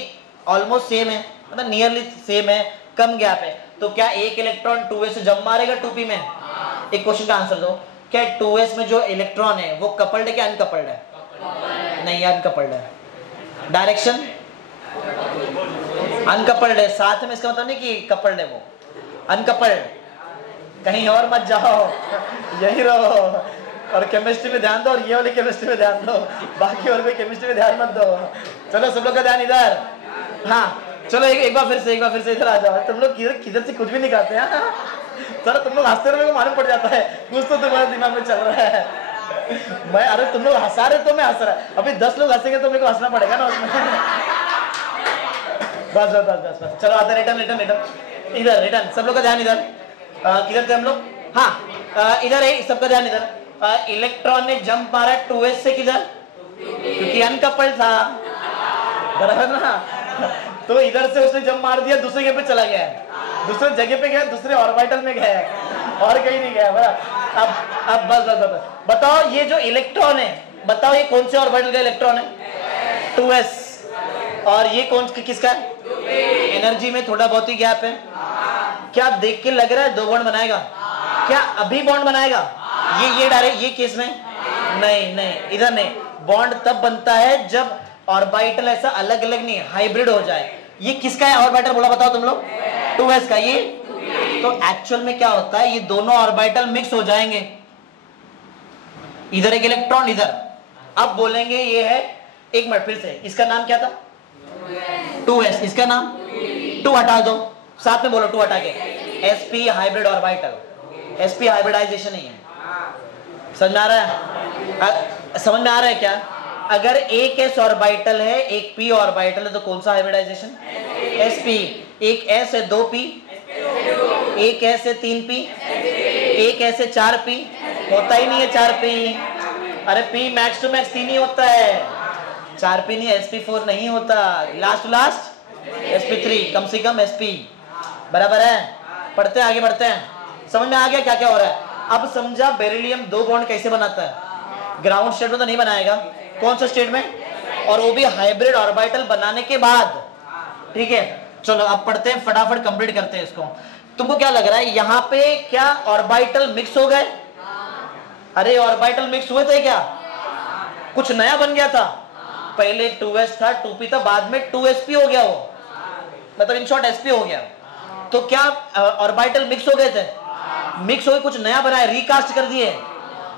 ऑलमोस्ट सेम है, मतलब नियरली सेम है, कम गैप है, तो क्या एक इलेक्ट्रॉन 2s से जंप मारेगा 2p में? एक क्वेश्चन का आंसर दो, क्या 2s में जो इलेक्ट्रॉन है वो कपल्ड है क्या अनकपल्ड है? नहीं, अनकपल्ड है। डायरेक्शन अनकपल्ड है, साथ में इसका मतलब नहीं कि कपल्ड है, वो अनकपल्ड। कहीं और मत जाओ, यही रहो और केमिस्ट्री में ध्यान दो, और ये वाली केमिस्ट्री में ध्यान दो, बाकी और कोई केमिस्ट्री में ध्यान मत दो। चलो सब लोग का ध्यान इधर, हाँ चलो एक बार फिर से इधर आ जाओ। तुम लोग किधर से कुछ भी नहीं खाते हैं, चलो तुम लोग हंसते रहो, मालूम पड़ जाता है कुछ तो तुम्हारे दिमाग में चल रहा है। मैं अरे तुम लोग हंसा रहे तो मैं हंस रहा, अभी 10 लोग हंसेंगे तो मेरे को हंसना पड़ेगा ना उसमें। बस चलो आते रिटर्न इधर, रिटर्न सब लोग का ध्यान इधर, किधर थे हम लोग? हाँ इधर है, सबका ध्यान इधर। इलेक्ट्रॉन ने जंप मारा 2s से किधर? क्योंकि अनकपल्ड था, बराबर ना? तो इधर से उसने जंप मार दिया, दूसरे जगह पे चला गया, दूसरे जगह पे गया, दूसरे ऑर्बिटल में गया, और कहीं नहीं गया। अब बस बताओ ये जो इलेक्ट्रॉन है, बताओ ये कौन से ऑर्बिटल का इलेक्ट्रॉन है? 2s। और ये कौन किसका है? एनर्जी में थोड़ा बहुत ही गैप है। क्या देख के लग रहा है 2 बॉन्ड बनाएगा? क्या अभी बॉन्ड बनाएगा? ये डायरेक्ट ये केस में नहीं, इधर नहीं। बॉन्ड तब बनता है जब ऑर्बिटल ऐसा अलग अलग नहीं, हाइब्रिड हो जाए। ये किसका है ऑर्बिटल बोला बताओ तुम लोग? 2s का। ये तो एक्चुअल में क्या होता है, ये दोनों ऑर्बिटल मिक्स हो जाएंगे, इधर एक इलेक्ट्रॉन इधर। अब बोलेंगे ये है, एक मिनट फिर से, इसका नाम क्या था? 2s। इसका नाम 2 हटा दो, साथ में बोलो 2 हटा के, sp hybrid orbital. sp hybridization नहीं है, समझ में आ रहा है? समझ में आ रहा है क्या? अगर एक s ऑर्बिटल है, एक p ऑर्बिटल है, तो कौन सा हाइब्रिडाइजेशन? sp। एक s है 2p, एक s है 3p, एक s है 4p, होता ही नहीं है 4p। अरे p मैक्स टू मैक्स 3 ही होता है, 4p नहीं, sp4 नहीं होता, लास्ट sp3, कम से कम sp, बराबर है? पढ़ते हैं, आगे बढ़ते हैं। समझ में आ गया क्या क्या हो रहा है? अब समझा बेरिलियम 2 बॉन्ड कैसे बनाता है? ग्राउंड स्टेट में तो नहीं बनाएगा, कौन सा स्टेट में? और वो भी हाइब्रिड ऑर्बिटल बनाने के बाद, ठीक है? चलो अब पढ़ते हैं, फटाफट कंप्लीट करते हैं इसको। तुमको क्या लग रहा है यहाँ पे क्या ऑर्बिटल मिक्स हो गए? अरे ऑर्बिटल मिक्स हुए थे क्या? कुछ नया बन गया था? पहले 2s था, 2p था, बाद में 2sp हो गया, वो मतलब इन शॉर्ट sp हो गया। तो क्या ऑर्बिटल मिक्स हो गए थे? मिक्स हो गए, कुछ नया बनाया, रिकास्ट कर दिए।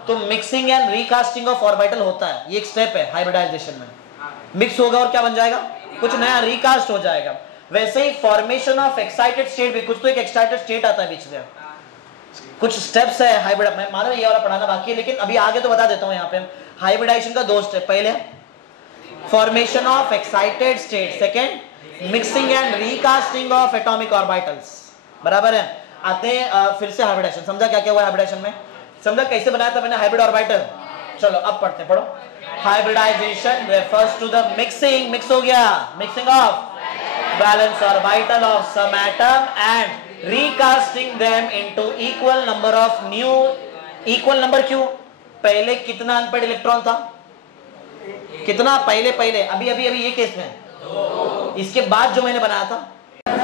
तो mixing and recasting of orbital होता है, ये एक स्टेप है हाइब्रिडाइजेशन में। मिक्स होगा और क्या बन जाएगा? कुछ नया रिकास्ट हो जाएगा। वैसे ही फॉर्मेशन ऑफ एक्साइटेड स्टेट भी, कुछ तो एक एक्साइटेड स्टेट आता है बीच में, कुछ स्टेप्स है हाइब्रिड में। मानो ये वाला पढ़ाना बाकी है, लेकिन अभी आगे तो बता देता हूं। यहाँ पे हाइब्रिडाइजेशन का 2 स्टेप, पहले formation of excited state, second mixing and recasting of atomic orbitals, बराबर है? आते हैं फिर से हाइब्रिडाइजेशन। समझा क्या क्या हुआ हाइब्रिडाइजेशन में? समझा कैसे बनाया था मैंने हाइब्रिड ऑर्बिटल? चलो अब पढ़ते, पढ़ो। Hybridisation refers to the mixing, mix हो गया, mixing of valence orbital of some atom and recasting them into equal number of new, equal number क्यों? पहले कितना अनपेड इलेक्ट्रॉन था? कितना? पहले अभी ये केस में, इसके बाद जो मैंने बनाया था ओके,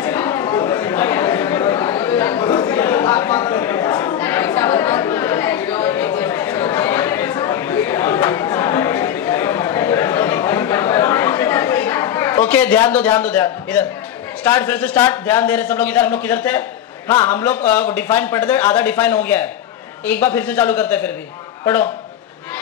ध्यान दो इधर स्टार्ट, फिर से स्टार्ट, ध्यान दे रहे सब लोग इधर। हम लोग किधर थे? हाँ, हम लोग डिफाइन पढ़ते, आधा डिफाइन हो गया है, एक बार फिर से चालू करते हैं। फिर भी पढ़ो।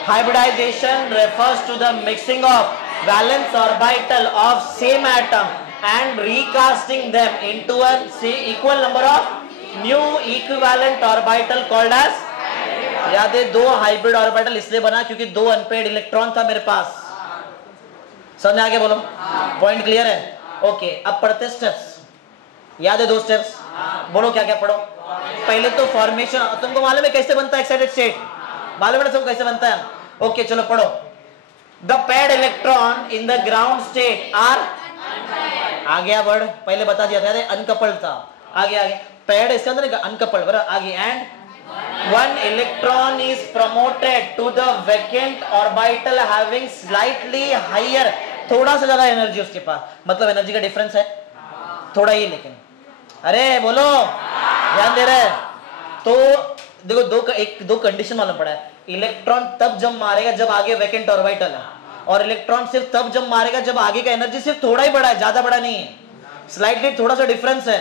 Hybridisation refers to the mixing of valence orbital of same atom and recasting them into a equal number of new equivalent orbital called as. याद है, दो हाइब्रिड ऑर्बिटल इसलिए बना क्योंकि दो अनपेड इलेक्ट्रॉन था मेरे पास। समझ में आगे बोलो, पॉइंट क्लियर है? ओके, अब पढ़ते स्टेप्स। याद है दो स्टेप्स? बोलो क्या क्या पढ़ो। पहले तो फॉर्मेशन, तुमको मालूम है कैसे बनता है एक्साइटेड स्टेट? मालूम है सबको कैसे बनता है? ओके चलो पढ़ो। The paired electron in the ground state are, आगे बढ़, पहले बता दिया था अनकपल्ड था। आगे पेड इसके अंदर अनकपल्ड, बराबर। आगे and one electron is promoted to the vacant orbital having slightly higher, थोड़ा सा ज्यादा एनर्जी उसके पास, मतलब एनर्जी का डिफरेंस है थोड़ा ही, लेकिन अरे बोलो, ध्यान दे रहे? तो देखो दो कंडीशन मालूम पड़ा है। इलेक्ट्रॉन तब जब मारेगा जब आगे वैकेंट ऑर्बिटल है, और इलेक्ट्रॉन सिर्फ तब जब मारेगा जब आगे का एनर्जी सिर्फ थोड़ा ही बड़ा है, ज्यादा बड़ा नहीं है, स्लाइटली थोड़ा सा डिफरेंस है।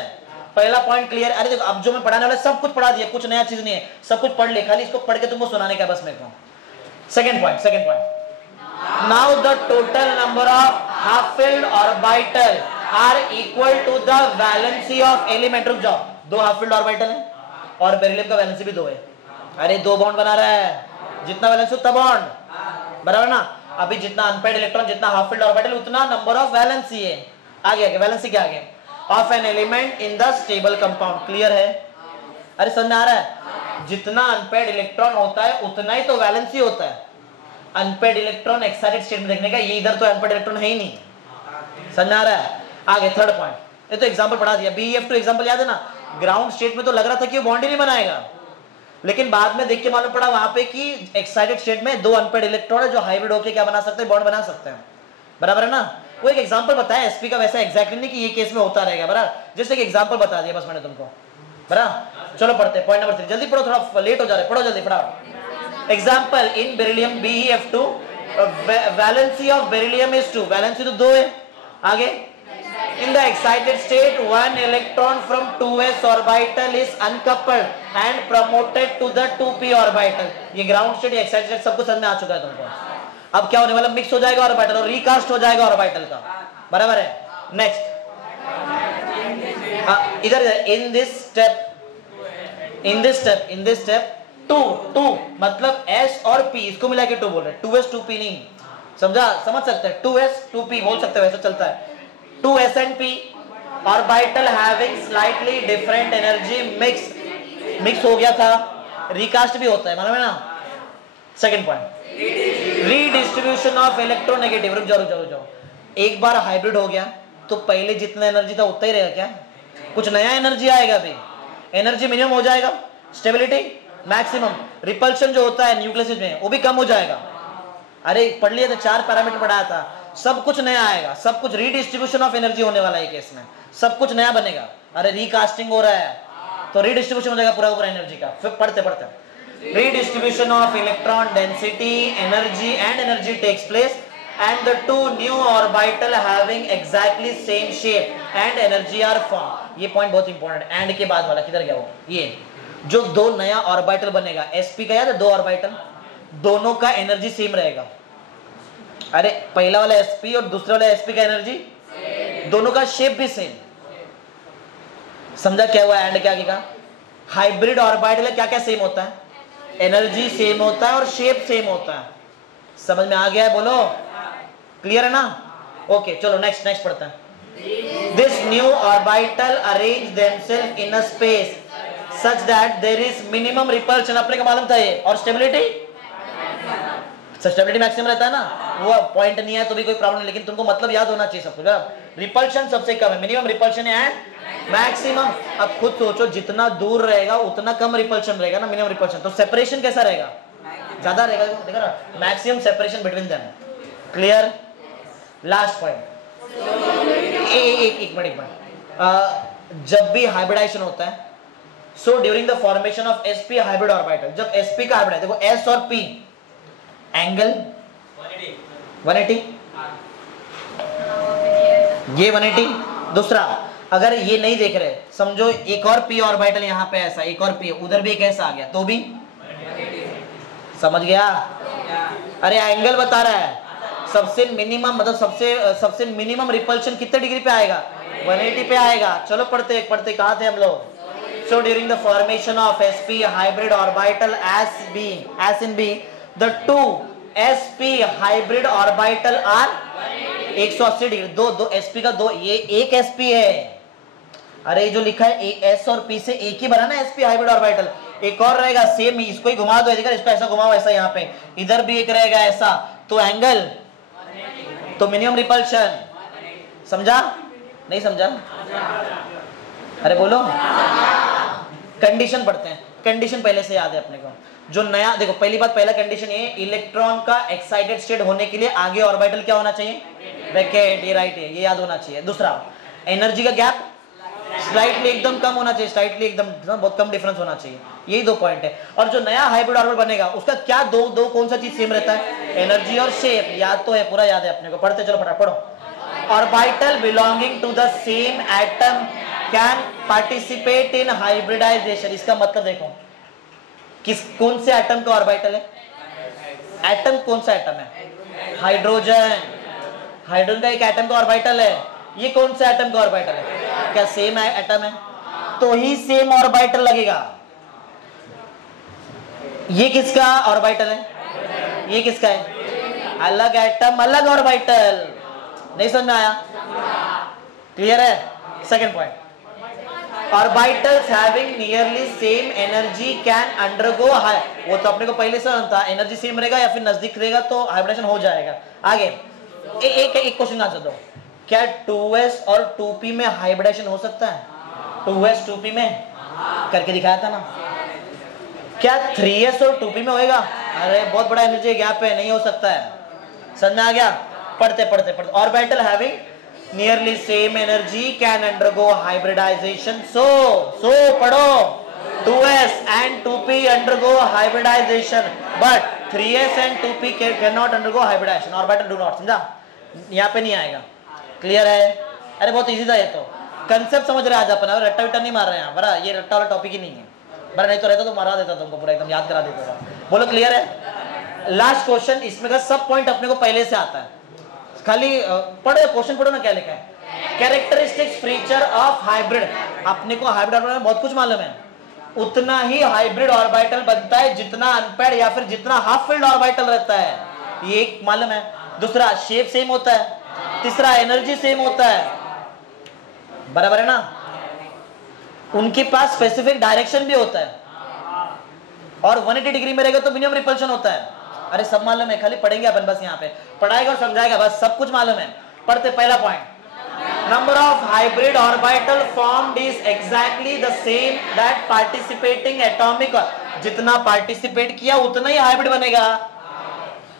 पहला पॉइंट क्लियर? अरे देखो, अब जो मैं पढ़ाने वाला सब कुछ पढ़ा दिया, कुछ नया चीज नहीं है, सब कुछ पढ़ ले, खाली इसको पढ़ के तुमको सुनाने का बस मेरे को। Second point, now the total number of half filled orbital are equal to the valency of element. रुक जाओ, दो हाफ फिल्ड ऑर्बिटल है और बेरिलियम का वैलेंसी भी 2 है। अरे 2 बॉन्ड बना रहा है, जितना वैलेंसी उतना बॉन्ड, बराबर ना? अभी जितना अनपेड इलेक्ट्रॉन, जितना हाफ फिल्ड ऑर्बिटल, उतना नंबर ऑफ वैलेंसी है। आगे वैलेंसी क्या आगे? Of an element in the stable compound. Clear है? अरे समझ में आ रहा है? जितना अनपेड इलेक्ट्रॉन होता है उतना ही तो वैलेंसी होता है। अनपेड इलेक्ट्रॉन एक्साइटेड स्टेट में देखने का, ये इधर तो अनपेड इलेक्ट्रॉन है ही नहीं। समझ में आ रहा है? आगे थर्ड पॉइंट, ये तो एग्जांपल पढ़ा दिया, BeF2 एग्जांपल याद है ना? ग्राउंड स्टेट में तो लग रहा था कि वो बॉन्ड ही नहीं बनाएगा, लेकिन बाद में देख के मालूम पड़ा वहां पे कि एक्साइटेड स्टेट में दो अनपेड इलेक्ट्रॉन है जो हाइब्रिड होकर क्या बना सकते हैं? बॉन्ड बना सकते हैं, बराबर है ना? वो एक एग्जांपल बताया SP का, वैसा एग्जैक्टली नहीं कि ये केस में होता रहेगा, बराबर? जैसे एक एग्जांपल बता दिया बस मैंने तुमको, बराबर? चलो पढ़ते पॉइंट नंबर 3, जल्दी पढ़ो, थोड़ा लेट हो जा रहा है, पढ़ो जल्दी फटाफट। Example in beryllium BeF2 valency of beryllium is 2, valency तो 2 है। आगे in the excited state one electron from 2s orbital is uncoupled and promoted to the 2p orbital। ये ग्राउंड स्टेट, एक्साइटेड स्टेट सबको समझ में आ चुका है तुमको। अब क्या होने वाला? मिक्स हो जाएगा ऑर्बिटल और रिकास्ट हो जाएगा ऑर्बिटल का, बराबर है? नेक्स्ट इधर इन दिस स्टेप 2 मतलब S और P, इसको मिला के 2 बोल रहे हैं, 2s 2p नहीं, समझा? समझ सकते हैं? 2s 2p बोल सकते हैं, वैसा चलता है। 2s and P orbital having slightly different energy mix हो गया था, रिकास्ट भी होता है, मालूम है ना? Second point, redistribution of electronegative. रुक जाओ, एक बार हाइब्रिड हो गया तो पहले जितना एनर्जी था उतना ही रहेगा क्या? कुछ नया एनर्जी आएगा, अभी एनर्जी मिनिमम हो जाएगा, स्टेबिलिटी मैक्सिमम, रिपल्शन जो होता है न्यूक्लियस में वो भी कम हो जाएगा। अरे पढ़ लिया था, 4 पैरामीटर पढ़ाया था, सब कुछ नया आएगा, सब कुछ रीडिस्ट्रीब्यूशन ऑफ एनर्जी होने वाला है केस में, सब कुछ नया बनेगा। अरे रिकास्टिंग हो रहा है तो रीडिस्ट्रीब्यूशन हो जाएगा पूरा एनर्जी का। फिर पढ़ते redistribution of electron density, energy and energy takes place and the two new orbital having exactly same shape and energy are formed। ये पॉइंट बहुत इंपॉर्टेंट है। एंड के बाद वाला किधर गया? वो ये जो दो नया ऑर्बिटल बनेगा, SP का याद है? 2 ऑर्बिटल, दोनों का एनर्जी सेम रहेगा। अरे पहला वाला SP और दूसरा वाला SP का एनर्जी, दोनों का शेप भी सेम। समझा क्या हुआ? एंड क्या आगे? हाइब्रिड ऑर्बिटल क्या क्या सेम होता है? एनर्जी सेम होता है और शेप सेम होता है। समझ में आ गया है? बोलो, क्लियर है ना? ओके चलो नेक्स्ट पढ़ते हैं। This new orbital arrange themselves in a space such that there is minimum repulsion. अपने का मालूम था ये। और स्टेबिलिटी मैक्सिमम रहता है ना, वो पॉइंट नहीं है तो भी कोई प्रॉब्लम नहीं, लेकिन तुमको मतलब याद होना चाहिए सब कुछ। रिपल्शन सबसे कम है, मिनिमम रिपल्शन है मैक्सिमम। अब खुद सोचो, जितना दूर रहेगा उतना कम रिपल्शन रहेगा ना, मिनिमम रिपल्शन। तो सेपरेशन कैसा रहेगा? ज्यादा रहेगा, देखो ना, maximum separation between them. Clear? Last point, एक मिनट जब भी हाइब्रिडाइजेशन होता है, so during the formation of sp hybrid orbital, जब sp का हाइब्रिड, देखो s और p एंगल 180, ये 180। दूसरा, अगर ये नहीं देख रहे, समझो एक और p ऑर्बिटल यहाँ पे ऐसा, एक और p उधर भी एक ऐसा आ गया, तो भी समझ गया? अरे एंगल बता रहा है, सबसे मिनिमम मतलब सबसे मिनिमम रिपल्शन कितने डिग्री पे आएगा? 180 पे आएगा। चलो पढ़ते कहाँ थे हम लोग? So during the formation of sp hybrid orbital as in B, the two sp hybrid orbital are 180 degree. दो sp का दो, ये एक sp है। अरे जो लिखा है s और p से एक ही बना ना sp हाइब्रिड ऑर्बिटल, एक और रहेगा सेम, इसको ही घुमा दो, इसको ऐसा घुमाओ, ऐसा यहाँ पे, इधर भी एक रहेगा ऐसा, तो एंगल, तो मिनिमम रिपल्शन। समझा? नहीं समझा? अरे बोलो। कंडीशन पढ़ते हैं, कंडीशन पहले से याद है अपने को। जो नया, देखो पहली बात, पहला कंडीशन ये, इलेक्ट्रॉन का एक्साइटेड स्टेट होने के लिए आगे ऑर्बिटल क्या होना चाहिए? वैकेंट, ये राइट है, ये याद होना चाहिए। दूसरा, एनर्जी का गैप स्लाइटली एकदम कम होना चाहिए, स्लाइटली एकदम बहुत कम डिफरेंस होना चाहिए। यही दो पॉइंट है। और जो नया हाइब्रिड ऑर्बिटल बनेगा उसका क्या दो कौन सा चीज सेम रहता है? एनर्जी और शेप। याद तो है, पूरा याद है अपने को, पढ़ते चलो फटाफट पढ़ो। Orbital belonging to the same atom can participate in hybridization. इसका मतलब देखो, कौन से एटम का ऑर्बिटल है? एटम कौन सा एटम है? हाइड्रोजन। हाइड्रोजन का एक एटम का ऑर्बिटल है। ये कौन सा एटम का ऑर्बिटल है? क्या सेम एटम है? तो ही सेम ऑर्बिटल लगेगा। ये किसका ऑर्बिटल है? ये किसका है? अलग एटम अलग ऑर्बिटल। नहीं समझ में आया? क्लियर है? Second point, orbitals having nearly same energy can undergo high. वो तो अपने को पहले से था, एनर्जी सेम रहेगा या फिर नजदीक रहेगा तो हाइब्रिडेशन हो जाएगा। आगे एक क्वेश्चन आंसर दो, क्या 2s और 2p में हाइब्रिडेशन हो सकता है? 2s 2p में करके दिखाया था ना। क्या 3s और 2p में होएगा? अरे बहुत बड़ा एनर्जी गैप है, नहीं हो सकता है। समझ में आ गया? पढ़ते orbital having nearly same energy can undergo hybridization, so पढ़ो, 2s and 2p undergo hybridization but 3s and 2p cannot undergo hybridization, orbital do not। समझा? यहाँ पे नहीं आएगा। क्लियर है? अरे बहुत इजी था ये तो, कंसेप्ट समझ रहे आज अपन, रट्टा विट्टा नहीं मार रहे हैं बरा, ये रट्टा वाला टॉपिक ही नहीं है बरा, नहीं तो रहता तो मारा देता तुमको पूरा, एकदम याद करा देता। बोलो क्लियर है? लास्ट क्वेश्चन, इसमें का सब पॉइंट अपने को पहले से आता है, खाली पढ़ो क्वेश्चन पढ़ो ना क्या लिखा है। कैरेक्टरिस्टिक्स फीचर ऑफ हाइब्रिड, अपने को हाइब्रिड ऑर्बिटल में बहुत कुछ मालूम है, उतना ही हाइब्रिड ऑर्बिटल बनता है जितना अनपेयर्ड या फिर जितना हाफ फील्ड ऑर्बिटल रहता है, ये एक मालूम है। दूसरा, शेप सेम होता है। तीसरा, एनर्जी सेम होता है, बराबर है ना। उनके पास स्पेसिफिक डायरेक्शन भी होता है, और 180 डिग्री में रहेगा तो मिनिमम रिपल्शन होता है। अरे सब मालूम है, खाली पढ़ेंगे अपन, बस यहाँ पे पढ़ाएगा और समझाएगा, बस सब कुछ मालूम है। पढ़ते पहला point, number of hybrid orbital formed is exactly the same that participating atomic. जितना पार्टिसिपेट किया उतना ही हाइब्रिड बनेगा।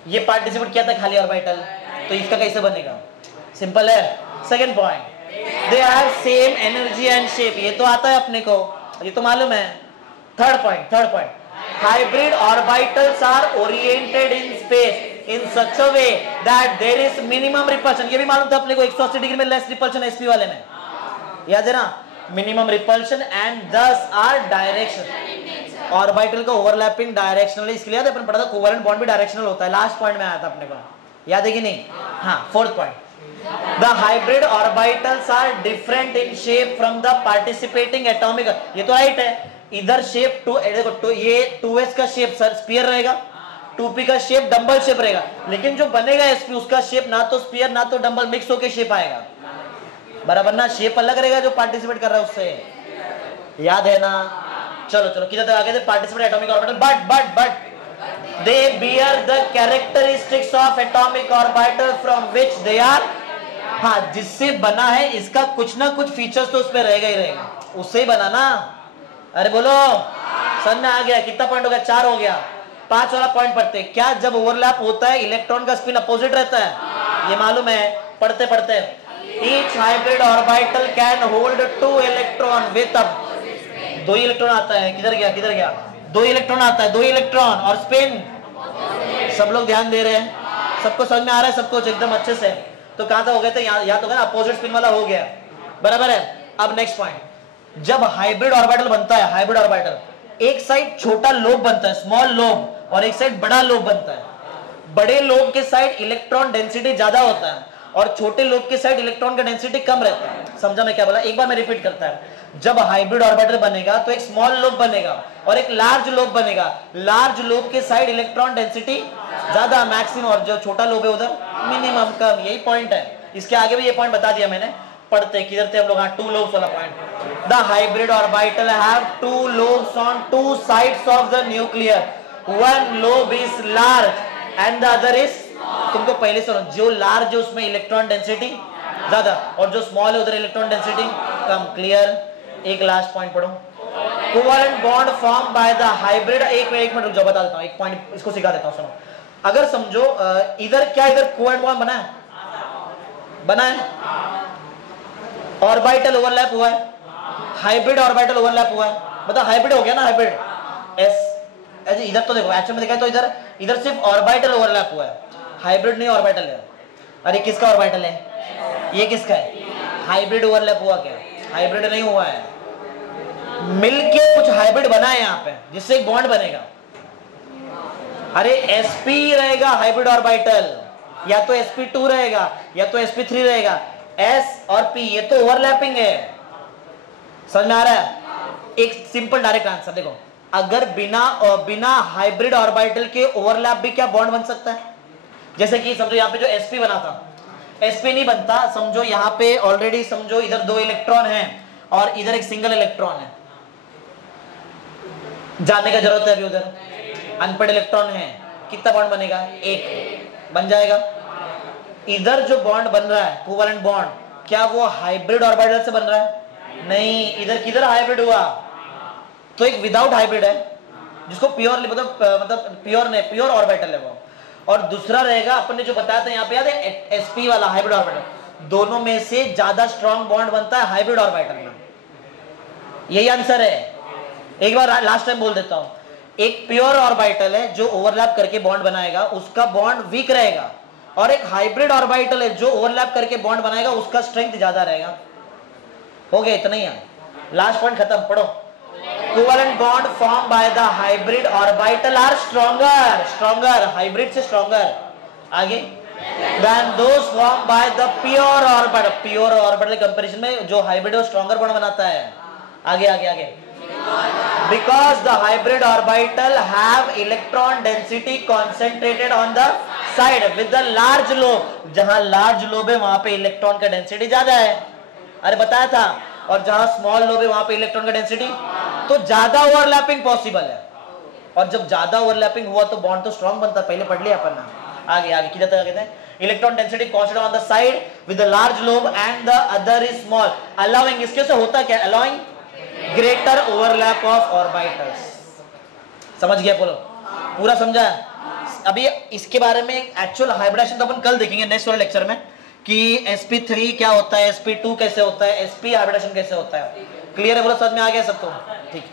ये पार्टिसिपेट किया था खाली ऑर्बिटल, तो इसका कैसे बनेगा? सिंपल है। Second point, they have same energy and shape, ये तो आता है अपने को, ये तो मालूम है। Third point, hybrid orbitals are oriented in space in such a way that there is minimum repulsion। ये भी मालूम था अपने को, 180 डिग्री में लेस रिपल्शन sp वाले में, याद है ना। Minimum repulsion and thus are direction. Orbital का ओवरलैपिंग डायरेक्शनल, इसके लिए अपन पढ़ा था कोवेलेंट बॉन्ड भी डायरेक्शनल होता है, लास्ट पॉइंट में आया था अपने को, याद है कि नहीं? हाँ। Fourth point, the hybrid orbitals are different in shape from the participating atomic। ये तो राइट है, इधर शेप देखो, ये 2s का शेप सर स्फीयर रहेगा, 2p का शेप डंबल शेप रहेगा, लेकिन जो बनेगा sp उसका शेप ना तो स्फीयर ना तो डंबल, मिक्स होके शेप आएगा, बराबर ना। शेप अलग रहेगा जो पार्टिसिपेट कर रहा है उससे, याद है ना। चलो किधर तक आगे थे? Participate atomic orbital, but they bear the characteristics of atomic orbital from which they are. हाँ, जिससे बना है इसका कुछ ना कुछ फीचर्स तो उसमें रहेगा ही रहेगा, उससे ही बना ना। अरे बोलो, समझ में आ गया? कितना पॉइंट हो गया? 4 हो गया। 5 वाला पॉइंट पढ़ते, क्या जब ओवरलैप होता है इलेक्ट्रॉन का स्पिन अपोजिट रहता है? ये मालूम है, पढ़ते each hybrid orbital can hold 2 electron with up 2 electron आता है, किधर गया 2 इलेक्ट्रॉन आता है, 2 इलेक्ट्रॉन और स्पिन। सब लोग ध्यान दे रहे हैं, सबको समझ में आ रहा है, सबको एकदम अच्छे से। तो कहां तक हो गए थे, यहाँ तो अपोजिट स्पिन वाला हो गया, बराबर है। अब नेक्स्ट पॉइंट, जब हाइब्रिड ऑर्बिटल बनता है, हाइब्रिड ऑर्बिटल एक साइड छोटा लोब बनता है, स्मॉल लोब, और एक साइड बड़ा लोब बनता है। बड़े लोब के साइड इलेक्ट्रॉन डेंसिटी ज्यादा होता है और छोटे लोब के साइड इलेक्ट्रॉन का डेंसिटी कम रहता है। समझा मैं क्या बोला, एक बार मैं रिपीट करता है। जब हाइब्रिड ऑर्बिटल बनेगा तो एक स्मॉल लोब बनेगा और एक लार्ज लोब बनेगा। लार्ज लोब के साइड इलेक्ट्रॉन डेंसिटी ज्यादा, मैक्सिमम, और जो छोटा लोब है उधर मिनिमम, कम। यही पॉइंट है। इसके आगे भी ये पॉइंट बता दिया मैंने। पढ़ते किधर थे हम लोग, 2 lobes वाला point. The hybrid orbital have 2 lobes on 2 sides of the nuclear, 1 lobe is large and the other is, तुमको पहले सुनो, जो लार्ज है उसमें इलेक्ट्रॉन डेंसिटी ज्यादा और जो स्मॉल है उधर इलेक्ट्रॉन डेंसिटी कम। क्लियर। एक लास्ट पॉइंट पढ़ो, covalent bond form by the hybrid. एक मिनट रुक जाओ, बता देता हूं, एक पॉइंट इसको सिखा देता हूं, सुनो। अगर समझो इधर क्या, इधर कोवेलेंट बॉन्ड बना है, ऑर्बिटल ओवरलैप हुआ है, हाइब्रिड ऑर्बिटल ओवरलैप हुआ है, मतलब हाइब्रिड हो गया ना, हाइब्रिड एस। इधर तो देखो एक्चुअल में देखा तो इधर सिर्फ ऑर्बिटल ओवरलैप हुआ है, हाइब्रिड नहीं ऑर्बिटल है। अरे किसका ऑर्बिटल है, ये किसका है, हाइब्रिड ओवरलैप हुआ क्या, हाइब्रिड नहीं हुआ है, मिलके कुछ हाइब्रिड बना है यहाँ पे जिससे एक बॉन्ड बनेगा। अरे sp रहेगा हाइब्रिड ऑर्बिटल, या तो sp2 रहेगा या तो sp3 रहेगा। s और p ये तो ओवरलैपिंग है, समझ में आ रहा है। एक सिंपल डायरेक्ट आंसर देखो, अगर बिना हाइब्रिड ऑर्बिटल के ओवरलैप भी क्या बॉन्ड बन सकता है। जैसे कि समझो यहाँ पे जो sp बना था, sp नहीं बनता। समझो यहाँ पे ऑलरेडी, समझो इधर 2 इलेक्ट्रॉन है और इधर एक सिंगल इलेक्ट्रॉन है, जानने का जरूरत है अभी। उधर अनपेड इलेक्ट्रॉन है, कितना बॉन्ड बनेगा, 1 बन जाएगा। इधर जो बॉन्ड बन रहा है कोवेलेंट बॉन्ड, क्या वो हाइब्रिड ऑर्बिटल से बन रहा है, नहीं। इधर किधर हाइब्रिड हुआ, तो एक विदाउट हाइब्रिड है जिसको प्योरली मतलब प्योर ऑर्बिटल है वो, और दूसरा रहेगा अपन ने जो बताया था यहाँ पे, याद है, sp वाला हाइब्रिड ऑर्बिटल। दोनों में से ज्यादा स्ट्रॉन्ग बॉन्ड बनता है हाइब्रिड ऑर्बिटल में, यही आंसर है। एक बार लास्ट टाइम बोल देता हूं, एक प्योर ऑर्बिटल है जो ओवरलैप करके बॉन्ड बनाएगा, उसका बॉन्ड वीक रहेगा, और एक हाइब्रिड ऑर्बिटल है जो ओवरलैप करके बॉन्ड बनाएगा, उसका स्ट्रेंथ ज्यादा रहेगा। हो गया, इतना ही है। लास्ट पॉइंट खत्म, पढ़ो। Covalent bond form by the hybrid orbital are stronger, hybrid से स्ट्रॉन्गर, आगे, then those form by the pure orbital. Pure orbital comparison में जो हाइब्रिड है वो स्ट्रॉन्गर बॉन्ड बनाता है। आगे because the hybrid orbital have electron density concentrated on the side with the large lobe। जहां large lobe है वहां पे इलेक्ट्रॉन का डेंसिटी ज्यादा है, अरे बताया था। और जहां स्मॉल लोब है वहां पे इलेक्ट्रॉन का डेंसिटी, तो ज्यादा ओवरलैपिंग पॉसिबल है। और जब ज्यादा ओवरलैपिंग हुआ तो बॉन्ड तो स्ट्रॉन्ग बनता, पहले पढ़ लिया अपन ने। आगे किधर तक कहते हैं, electron density constant on the side with the large lobe and the other is small, allowing, इसके से होता क्या, allowing greater overlap of orbitals. समझ गया, बोलो, पूरा समझा। अभी इसके बारे में एक्चुअल हाइब्रिडेशन तो अपन कल देखेंगे नेक्स्ट वाले लेक्चर में, कि sp3 क्या होता है, sp2 कैसे होता है, sp हाइब्रिडेशन कैसे होता है। क्लियर है, बोलो, समझ में आ गया सबको, ठीक।